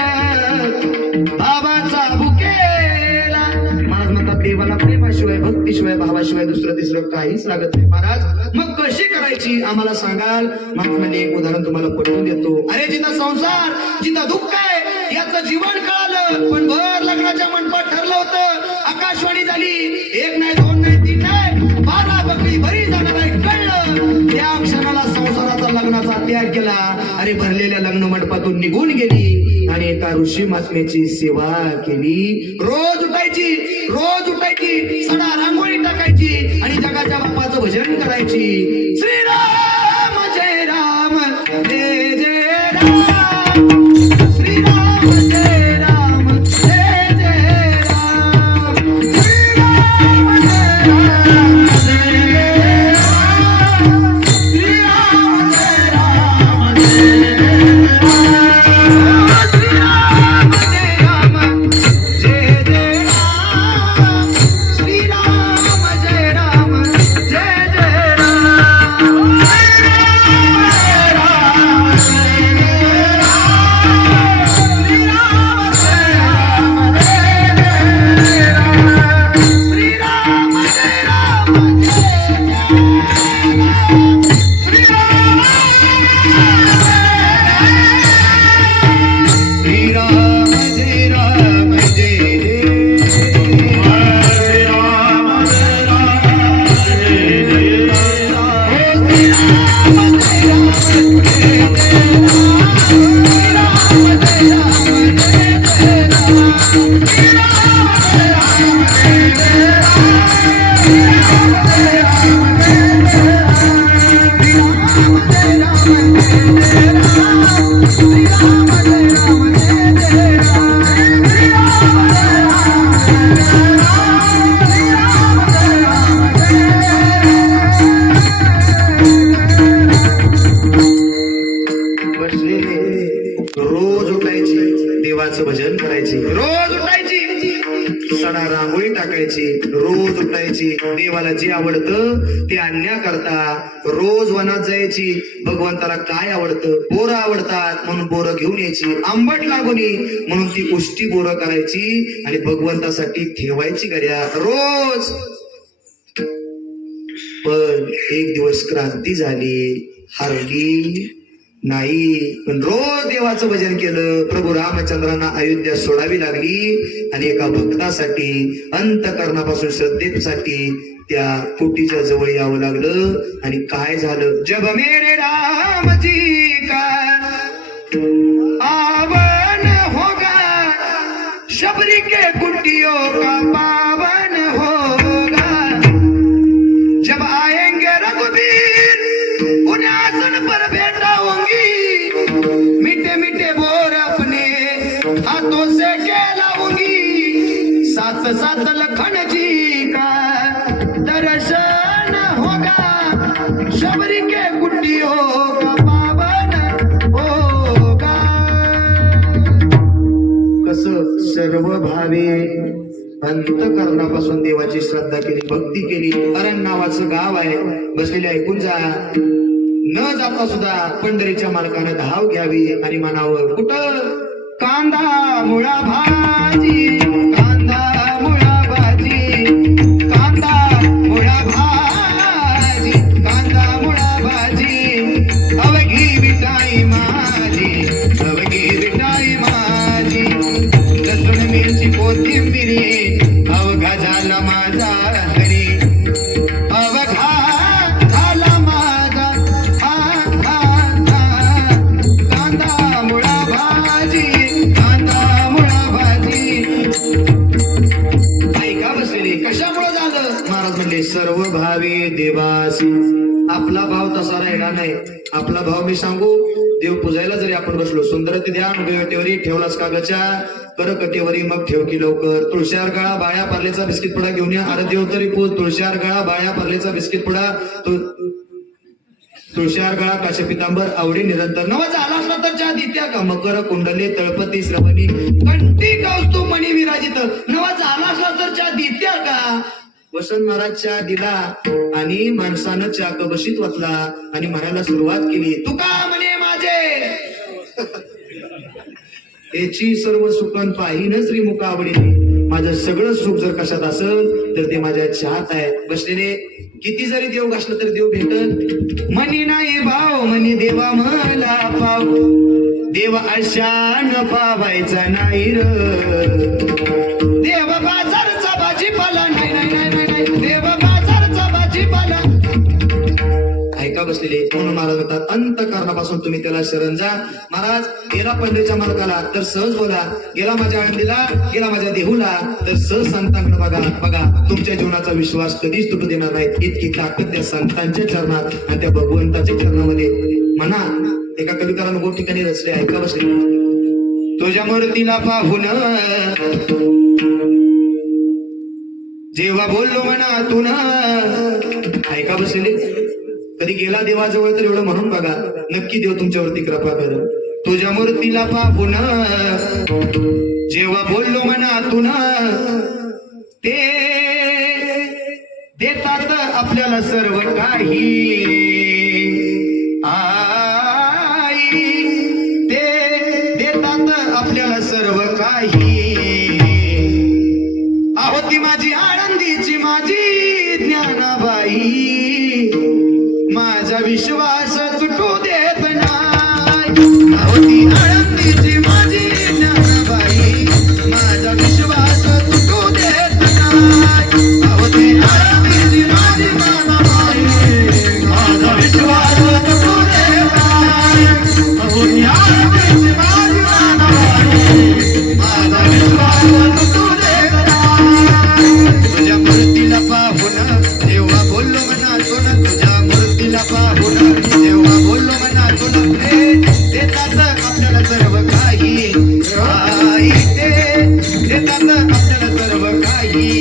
भावाचा भुकेला. महाराज म्हणतात देवाला प्रेमाशिवाय भक्तीशिवाय भावाशिवाय दुसरं तिसरं काहीच लागत नाही. महाराज मग कशी करायची आम्हाला सांगाल? महात्माने एक उदाहरण तुम्हाला पटवून देतो. अरे जिथं संसार, जिथं दुःख आहे याचं जीवन कळालं, पण भर लग्नाच्या मंडपात ठरलं होतं, आकाशवाणी झाली, एक नाही दोन नाही तीन नाही 12 बकरी बरी जाणार आहे कळलं. त्या क्षणाला संसाराचा लग्नाचा त्याग केला अरे भरलेल्या लग्न मंडपातून निघून गेली आणि एका ऋषी महात्म्याची सेवा केली. रोज उठायची सडा रांगोळी टाकायची आणि जगाच्या बाप्पाचं भजन करायची. श्रीराम जय राम जय जय राम, श्रीराम जय राम जय जय राम, श्रीराम जय राम जय जय राम, श्रीराम जय राम जय जय राम, श्रीराम जय राम जय जय राम, श्रीराम जय राम जय जय राम, रोज उठायची देवाचं भजन करायची, रोज उठायची सडा रांगोळी टाकायची, रोज उठायची देवाला जे आवडतं ते आणण्याकरता रोज वनात जायची. भगवंताला काय आवडतं, बोरं आवडतात म्हणून बोरं घेऊन यायची, आंबट लागोनी म्हणून ती उष्टी बोरं करायची आणि भगवंतासाठी ठेवायची गड्या रोज. पण एक दिवस क्रांती झाली, हरली नाही. पण रोज देवाचं भजन केलं. प्रभू रामचंद्रांना अयोध्या सोडावी लागली आणि एका भक्तासाठी अंतकरणापासून श्रद्धेसाठी त्या कुटीच्या जवळ यावं लागलं. आणि काय झालं, जब मेरे राम जी का आवन होगा, शबरी के कुटियों का पावन होगा, जब आएंगे रघुवीर उन्हें आसन पर बैठाऊंगी, मीठे मीठे बोर अपने हाथों से कहलाऊंगी, साथ साथ लखन जी का दर्शन होगा, शबरी के कुटियों का पावन होगा. कसं सर्व भावे अंतकरणापासून देवाची श्रद्धा केली, भक्ती केली. अरण नावाचं गाव आहे, बसलेले ऐकून जा. न जाता सुद्धा पंढरीच्या मालकानं धाव घ्यावी आणि म्हणावं, कुठं कांदा मुळा भाजी, कांदा मुळा भाजी, कांदा मुळा भाजी, कांदा मुळा भाजी, अवघी विटाई माझी, अवघी विटाई माझी, लसूण मिरची कोथिंबिरी, अवघा झाला माझा हरी, अवघा झाला माझा कांदा मुळा भाजी, कांदा मुळा भाजी. ऐका बसलेली कशामुळे झालं, महाराज म्हणले सर्व भावी देवासी. आपला भाव तसा राहिला नाही. आपला भाव मी सांगू, देव पूजायला जरी आपण बसलो, सुंदर ते ध्यान उभे वाटेवरी ठेवलास कागच्या करकटेवरी, मग ठेव की लवकर. तुळशीहार गळा बाळ्या पार्लेचा बिस्किट पुडा घेऊन या. अरे देव तरी पूज. तुळशीहार गळा बाळ्या पार्लेचा बिस्किट पुडा, तुळशीहार गळा काश पितांबर आवडी निरंतर. नवा झाला असला तर चहा दित्या का, मकर कुंडले तळपती श्रवणी कंठी कौस्तू मणी विराजित. नवा झाला असला तर चहा दित्या का. वसंत महाराज चहा दिला आणि माणसानं चहा कबशीत वाचला आणि म्हणायला सुरुवात केली, तुका म्हणे माझे याची सर्व सुखन पाहिन श्रीमुख आवडी. माझं सगळं सुख जर कशात असेल तर ते माझ्या चहात आहे. बसलेले किती जरी देव घासलं तर देव भेटल. मनी नाही भाव म्हणे देवा मला पाव, देव अशान पावायचा नाही र. देव बाजारचा भाजीपाला नाही, नाही नाही नाही, देव बाजारचा भाजीपाला. ऐका बस बसलेले. म्हणून महाराज म्हणतात अंतःकरणापासून तुम्ही त्याला शरण जा. महाराज गेला पंढरीच्या मार्गाला तर सहज बोला, गेला माझ्या आळंदीला, गेला माझ्या देहूला तर सहज संतांकडे बघा. बघा तुमच्या जीवनाचा विश्वास कधीच तुटू देणार नाही. इतकी ताकद त्या संतांच्या चरणात आणि त्या भगवंताच्या चरणामध्ये. म्हणा एका कविकारानं गोष्ट ठिकाणी रचले, ऐका बसले. तुझ्या मूर्तीला पाहून जेव्हा बोललो मनातून, ऐका बसले. कधी गेला देवाजवळ तर एवढं म्हणून बघा, नक्की देव तुमच्यावरती कृपा कर. तुझ्या मूर्तीला पाहून जेव्हा बोललो मनातून, ते देतात आपल्याला सर्व काही. आई ते देतात आपल्याला सर्व काही. आहो ती माझी आनंदीची माझी ज्ञानाबाई, माझा विश्वास तुटू देत नाही. आहो ती आनंदीची माझी ज्ञानाबाई, माझा विश्वास तुटू देत नाही. आहो ती आनंदीची माझी ज्ञानाबाई, माझा विश्वास तुटू देत नाही. आहो ती आनंदीची माझी ज्ञानाबाई, माझा विश्वास तुटू देत नाही. तुझ्या मूर्तीला पाहून जेव्हा बोललो मनातून, तुझ्या मूर्तीला पाहून जेव्हा बोललो मनातून, ते देतात आपल्याला सर्व काही. आई ते देतात आपल्याला सर्व काही.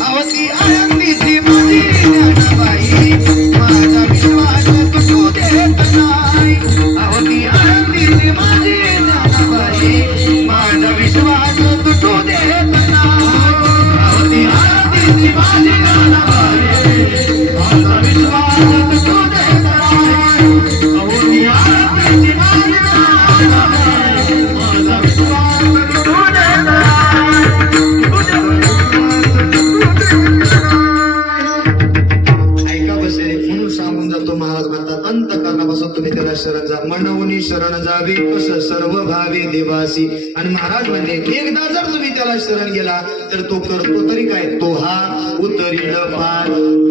अहो ती आनंदीची माझी ज्ञानाबाई, माझा विश्वास तुटू देत नाही. अहो ती आनंदीची माझी ज्ञानाबाई, माझा विश्वास तुटू देत नाही. अहो ती आनंदीची माझी ज्ञानाबाई, माझा विश्वास तुटू देत नाही. अहो ती आनंदीची माझी ज्ञानाबाई, माझा विश्वास तुटू देत नाही. ऐका बसे. म्हणून सांगून जातो महाराज म्हणतात अंतःकरणापासून तुम्ही त्याला शरण जा. मनवून शरण जावे कसं सर्व भावे देवासी. आणि महाराज म्हणले एकदा जर तुम्ही त्याला शरण गेला तर तो करतो तरी काय, तो हा उतरील पार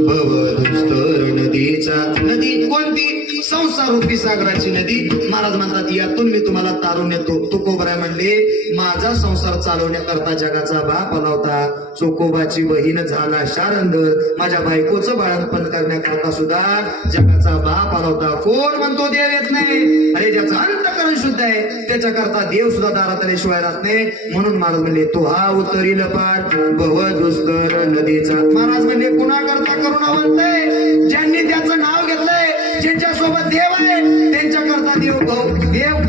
भवदुस्तर नदीचा. नदी कोणती? संसार रूपी सागराची नदी. महाराज म्हणतात यातून मी तुम्हाला तारून येतो. तुकोबराय म्हणले माझा संसार चालवण्याकरता जगाचा बाप आला होता. चोकोबाची बहीण झाला शारंगर. माझ्या बायकोचं बाळंतपण करण्याकरता सुद्धा जगाचा बाप आला होता. कोण म्हणतो देव येत नाही? अरे ज्याचं अंतःकरण शुद्ध आहे त्याच्याकरता देव सुद्धा दारात आल्याशिवाय राहत नाही. म्हणून महाराज म्हणले तो हा उतरील पार भवदुस्तर नदीचा. महाराज म्हणले कुणाकरता करुणावंत आहे? ज्यांनी त्याचं नाव घेतलंय, ज्यांच्या सोबत देव आहे त्यांच्याकरता देव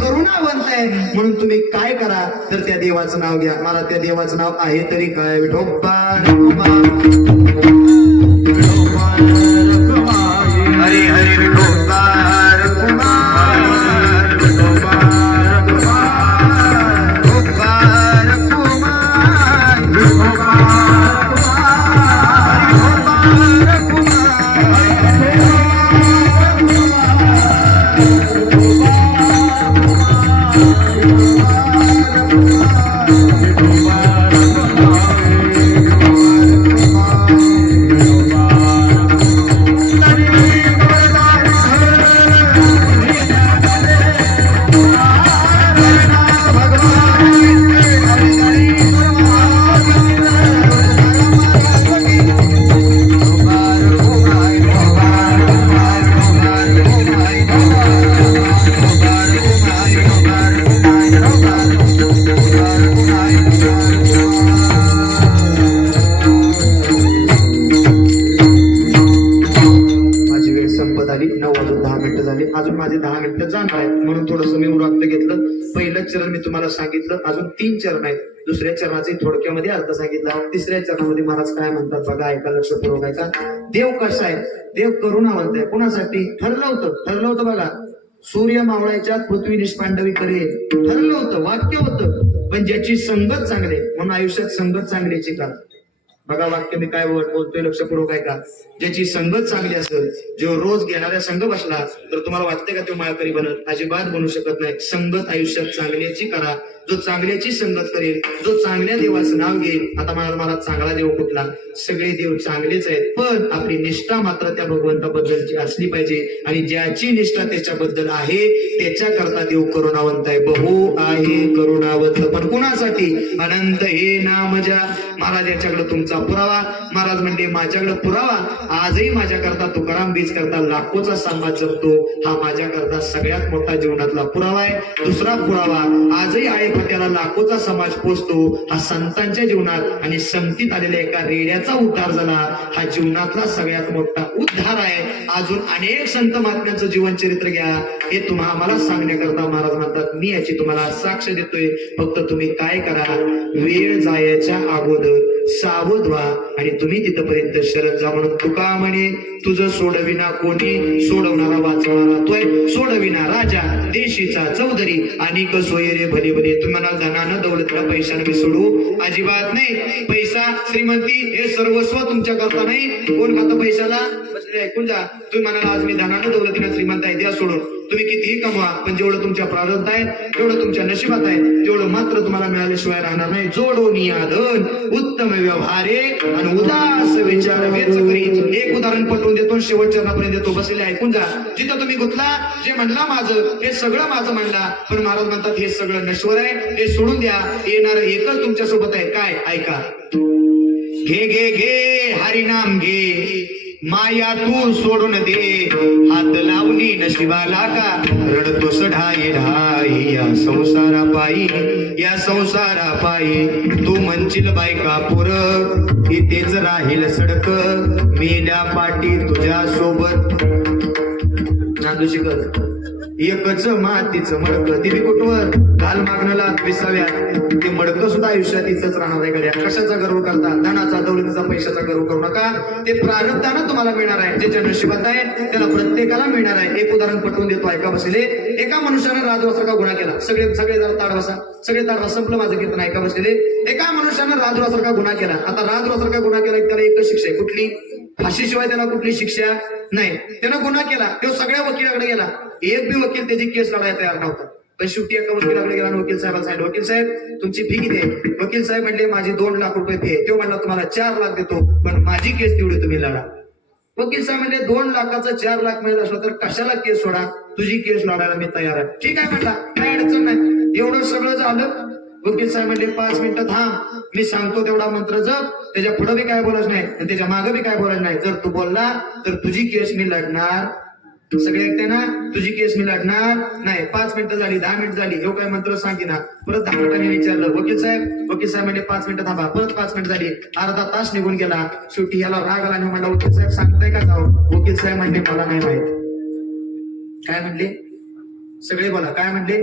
करुणावंत आहे. म्हणून तुम्ही काय करा तर त्या देवाचं नाव घ्या. मला त्या देवाचं नाव आहे तरी काय, विठोबा हरी हरी विठोबा अजून माझे 10 मिनिटं जाणार आहेत. म्हणून थोडस मी उरात घेतलं. पहिलं चरण मी तुम्हाला सांगितलं, अजून 3 चरण आहेत. दुसऱ्या चरणाचे थोडक्यामध्ये अर्थ सांगितला. तिसऱ्या चरणामध्ये महाराज काय म्हणतात बघा, ऐका लक्षपूर्वक ऐका. देव कसा आहे? देव करुणावंत आहे. कुणासाठी? ठरलं होतं बघा. सूर्य मावळायच्या पृथ्वी निष्पांडवी करेल, ठरलं होतं, वाक्य होतं. पण ज्याची संगत चांगली, म्हणून आयुष्यात संगत चांगल्याची का बघा वाक्य मी काय बोलतोय लक्षपूर्वक ऐका. ज्याची संगत चांगली असेल, जो रोज घेणाऱ्या संघ बसला तर तुम्हाला वाटते का तो माळकरी बनत? अजिबात बनू शकत नाही. संगत आयुष्यात चांगल्याची करा. जो चांगल्याची संगत करेल, जो चांगल्या देवाचं नाव घेईल. आता मला चांगला देव कुठला? सगळे देव चांगलेच आहेत, पण आपली निष्ठा मात्र त्या भगवंताबद्दलची असली पाहिजे. आणि ज्याची निष्ठा त्याच्याबद्दल आहे त्याच्याकरता देव करुणावंत आहे. बहु आहे करुणावंत, पण कुणासाठी? अनंत हे नाम ज्या. महाराज याच्याकडे तुमचा पुरावा. महाराज म्हणले माझ्याकडे पुरावा. आजही माझ्याकरता तुकाराम बीज करता लाखोचा समाज जपतो. हा माझ्याकरता सगळ्यात मोठा जीवनातला पुरावा आहे. दुसरा पुरावा, आजही आहे त्याला लाखोचा समाज पोचतो. हा संतांच्या जीवनात आणि संगतीत आलेल्या एका रेड्याचा उद्धार झाला. हा जीवनातला सगळ्यात मोठा उद्धार आहे. अजून अनेक संत महात्म्यांचं जीवन चरित्र घ्या. हे तुम्हाला आम्हाला सांगण्याकरता महाराज म्हणतात मी याची तुम्हाला साक्ष देतोय. फक्त तुम्ही काय करा, वेळ जायच्या अगोदर सावध व्हा आणि तुम्ही तिथपर्यंत शरण जा. म्हणून तुका म्हणे तुझं सोडविना कोणी, सोडवणारा वाचवणारा तोय. सोडविना राजा देशीचा चौधरी, आणि सोय रे भले भले. तुम्हाला धनानं दौलतीला पैशानं मी सोडू अजिबात नाही. पैसा श्रीमंती हे सर्वस्व तुमच्या करता नाही. कोण खातं पैशाला? ऐकून जा. तुम्ही म्हणाला आज मी धनानं दौलतीनं श्रीमंत आहे, द्या सोडून. तुम्ही कितीही कमवा, पण जेवढं तुमच्या प्रारब्ध आहे, जेवढं तुमच्या नशिबात आहे, तेवढं मात्र तुम्हाला मिळाल्याशिवाय राहणार नाही. जोडोनिया धन उत्तम व्यवहारे आणि उदास विचार वेच करी. एक उदाहरण पटवून देतो, शेवटच्या चरणापर्यंत देतो. बसलेले ऐकून जा. जिथं तुम्ही गुतला, जे म्हणला माझं हे सगळं माझं म्हणला, पण महाराज म्हणतात हे सगळं नश्वर आहे, हे सोडून द्या. येणार एकच तुमच्या सोबत आहे. काय? ऐका. घे घे घे हरिनाम घे, माया तू सोडून दे. हात लावणी नशिबाला का रडतोस ढाई ढाई. या संसारा पायी, या संसारा पायी. तू म्हणशील बायका पुर, इथेच राहील सडक. मेल्या पाठी तुझ्या सोबत नांदू शिकत. एकच मातीचं मडकं, ती कुठवर घाल मागणला विसाव्यात. ते मडकं सुद्धा आयुष्यात इथंच राहणार आहे. गड्या कशाचा गर्व करता? धनाचा दौलतीचा पैशाचा गर्व करू नका. ते प्रारब्धानं तुम्हाला मिळणार आहे. ज्याच्या नशिबात आहे त्याला प्रत्येकाला मिळणार आहे. एक उदाहरण पटवून देतो, ऐका. बसले एका मनुष्यानं राजवासारखा गुन्हा केला. सगळे जरा ताड बसा. सगळे ताड बसा. संपलं माझं कीर्तन. ऐका. बसलेले एका मनुष्यानं राजवासारखा गुन्हा केला. आता राजवासारखा गुन्हा केला त्याला एकच शिक्षा आहे. कुठली? फाशीशिवाय त्याला कुठली शिक्षा नाही. त्यानं गुन्हा केला, तो सगळ्या वकिलाकडे गेला. एक बी वकील त्याची केस लढायला तयार नव्हता. पण शेवटी एका वकिलाकडे गेला. वकील साहेबांना सांगितलं, वकील साहेब तुमची फी किती आहे? वकील साहेब म्हणले माझी 2 लाख रुपये फी आहे. तो म्हणला तुम्हाला 4 लाख देतो, पण माझी केस तेवढी तुम्ही लढा. वकील साहेब म्हणले 2 लाखाचं 4 लाख मिळत असलं तर कशाला केस सोडा, तुझी केस लढायला मी तयार आहे. ठीक आहे म्हणला, काय अडचण नाही. एवढं सगळं झालं. वकील साहेब म्हणले 5 मिनिटं थांब, मी सांगतो तेवढा मंत्र जप. त्याच्या पुढे बी काय बोलायचं नाही, त्याच्या मागे बी काय बोलायचं नाही. जर तू बोलला तर तुझी केस मी लढणार. सगळे ऐकते ना? तुझी केस मी लढणार नाही. 5 मिनिटं झाली, 10 मिनिटं झाली. हे काय मंत्र सांगी ना. परत 10 मिनिटांनी विचारलं वकील साहेब म्हणजे 5 मिनिटं थांबा. परत 5 मिनिटं झाली. अर्धा तास निघून गेला. शेवटी ह्याला राग आला आणि म्हणला वकील साहेब सांगताय का जाऊ? वकील साहेब म्हणले मला नाही माहित. काय म्हणले? सगळे बोला. काय म्हणले?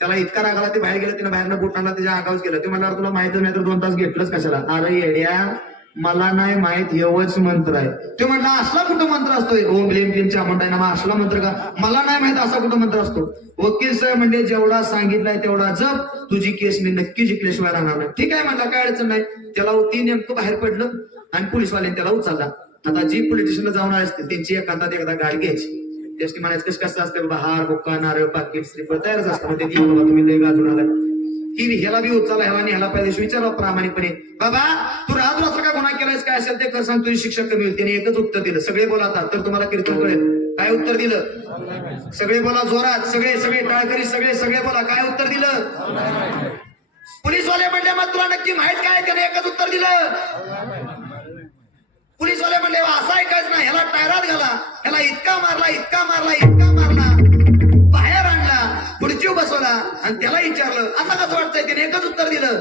त्याला इतका राग आला, ते बाहेर गेलं. त्यानं बाहेरनं बोट आणला, त्याच्या आगावच केलं. ते म्हणणार तुला माहितच नाही तर 2 तास घेतलंच कशाला? अरे येड्या, मला नाही माहित एवढंच मंत्र आहे. ते म्हणला असला कुठं मंत्र असतोय? ओम क्लीम क्लीम चामुंडाय नमः असला मंत्र का? मला नाही माहित असा कुठं मंत्र असतो. वकील साहेब म्हणजे जेवढा सांगितलाय तेवढा जप, तुझी केस मी नक्की जिंकल्याशिवाय राहणार नाही. ठीक आहे म्हणला, काय अडचण नाही. त्याला ती नेमकं बाहेर पडलं आणि पोलिसवाल्याने त्याला उचलला. आता जी पोलीस स्टेशनला जाऊन असते त्यांची एखादा गाडी घ्यायची. त्याची म्हणायचं कसं असतं बाबा, हार बुक्का नारळ पाकिट श्रीफळ तयारच असतं. मग ते बाबा तुम्ही लय गाजून आलाय. की ह्याला बी उचलला, ह्याला ह्याला पाहिजे विचारा प्रामाणिकपणे, बाबा तू राजवासारखा गुन्हा केलायस, काय असेल ते कर सांग, तुझी शिक्षा कमी होईल. त्याने एकच उत्तर दिलं. सगळे बोला आता, तर तुम्हाला कीर्तन कळेल. काय उत्तर दिलं? सगळे बोला जोरात. सगळे टाळकरी सगळे बोला. काय उत्तर दिलं? पोलीसवाले म्हणले मग तुला नक्की माहित काय? त्याने एकच उत्तर दिलं. पोलीसवाले म्हणले असं ऐकायचं नाही, ह्याला टायरात घाला, ह्याला इतका मारला, बाहेर आणला, खुर्चीवर बसवला आणि त्याला विचारलं आता कसं वाटतंय? त्याने एकच उत्तर दिलं.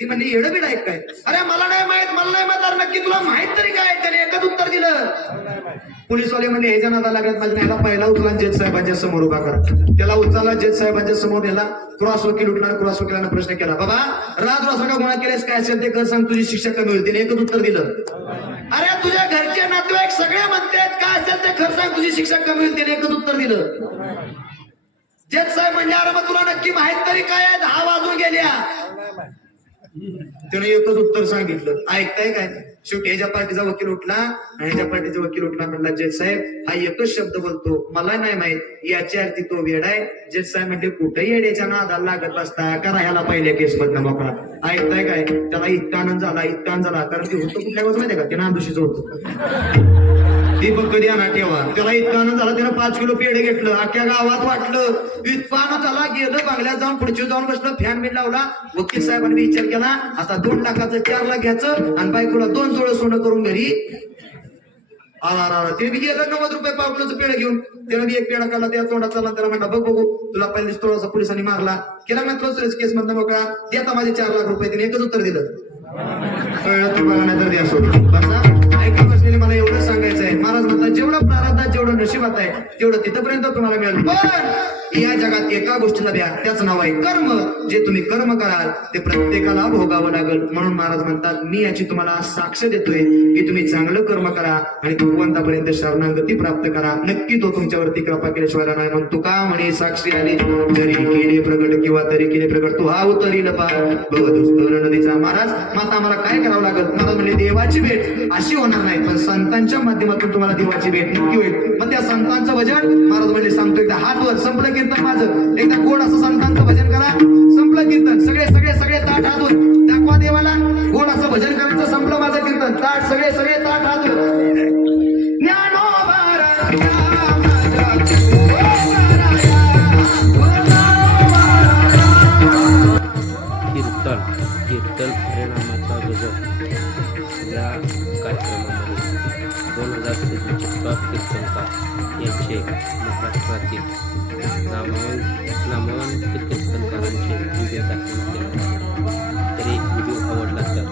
ती म्हणजे येडबीड ऐक काय? अरे मला नाही माहित. नक्की तुला माहित तरी काय? त्याने एकच उत्तर दिलं. पोलीसवाले म्हणजे ह्याच्या नादा लागत माझ्या, ह्याला पहिला उचला जज साहेबांच्या समोर उभा करा. त्याला उचलला जज साहेबांच्या समोर. याला क्रॉस वकील उठला. क्रॉस वकिलांना प्रश्न केला, बाबा राजवासारखा गुन्हा केल्यास काय असेल ते कर सांग, तुझी शिक्षा कमी होईल. त्याने एकच उत्तर दिलं. अरे तुझ्या घरचे नातेवाईक सगळे म्हणतात काय असेल ते खरं सांग, तुझी शिक्षा कमी होईल. त्याने एकच उत्तर दिलं. जज साहेब म्हणजे अरे मग तुला नक्की माहित तरी काय? 10 वाजून गेल्या. त्याने एकच उत्तर सांगितलं, ऐकताय काय? शेवटी ह्याच्या पार्टीचा वकील उठला आणि ह्याच्या पार्टीचा वकील उठला, म्हणला जज साहेब हा एकच शब्द बोलतो, मला नाही माहित याची अर्थी तो वेड आहे. जज साहेब म्हणजे कुठेही येड्याच्या नादाला लागत बसता, करा ह्याला पहिल्या केस मधनं मोकळा. ऐकताय काय? त्याला इतका आनंद झाला, इतका आनंद झाला, कारण ते होतं कुठल्या वेळेस माहितीये का, ते नांदुशीचं होतं. ती बघ कधी आणा ठेवा. त्याला इतका आनंद झाला, त्यानं 5 किलो पेढे घेतलं, अख्ख्या गावात वाटलं. इतका आनंद झाला, गेलं बंगल्यात जाऊन पुढची जाऊन बसलं, फॅन बिन लावला. वकील साहेबांनी विचार केला, आता 2 लाखाचं 4 लाख घ्यायचं आणि बायकोला 2 जोडं सोनं करून घरी आला. ते बी गेलं 90 रुपये पाव किलोचं पेढं घेऊन. त्यानं बी एक पेढा काढला, त्या तोंडात चालला, त्याला म्हणला बघ बघू तुला पहिलेच थोडासा पोलिसांनी मारला, केला मात्र केस मधनं मोकळा, दे आता माझे 4 लाख रुपये. तिने एकच उत्तर दिलं, कळलं तुम्हाला नाही तर द्या सोडून. बसा ऐका बसलेले, मला एवढं सांगायचं आहे, महाराज म्हणतात जेवढं प्रारब्धात जेवढं नशिबात आहे तेवढं तिथपर्यंत तुम्हाला मिळेल. पण या जगात एका गोष्टीला द्या, त्याच नाव आहे कर्म. जे तुम्ही कर्म कराल ते प्रत्येकाला भोगावं लागेल. म्हणून महाराज म्हणतात मी याची तुम्हाला साक्ष देतोय की तुम्ही चांगलं कर्म करा आणि भगवंतापर्यंत शरणागती प्राप्त करा. नक्की तो तुमच्यावरती कृपा केल्याशिवाय नाही. म्हणतो का म्हणे साक्षी आली, जरी केले प्रगट किंवा तरी केले प्रगट तो हा उतरील पार नदीचा. महाराज माता आम्हाला काय करावं लागेल? महाराज म्हणजे देवाची भेट अशी होणार नाही, पण संतांच्या माध्यमातून तुम्हाला देवाची भेट नक्की होईल. मग त्या संतांचं भजन महाराज म्हणजे सांगतो, एकदा हात वर, संपलं कीर्तन माझं, एकदा गोड असं संतांचं भजन करा. संपलं कीर्तन, सगळे सगळे सगळे ताट हात वर दाखवा देवाला, गोड असं भजन करायचं. संपलं माझं कीर्तन, ताट सगळे सगळे ताट हात वर. कीर्तन हरिनामाचा गजर या कार्यक्रमामध्ये 2023 टॉप कीर्तनकार यांचे महाराष्ट्रातील नामवंत कीर्तनकारांचे व्हिडिओ दाखवण्यात येणार आहे. तरी व्हिडिओ आवडला तर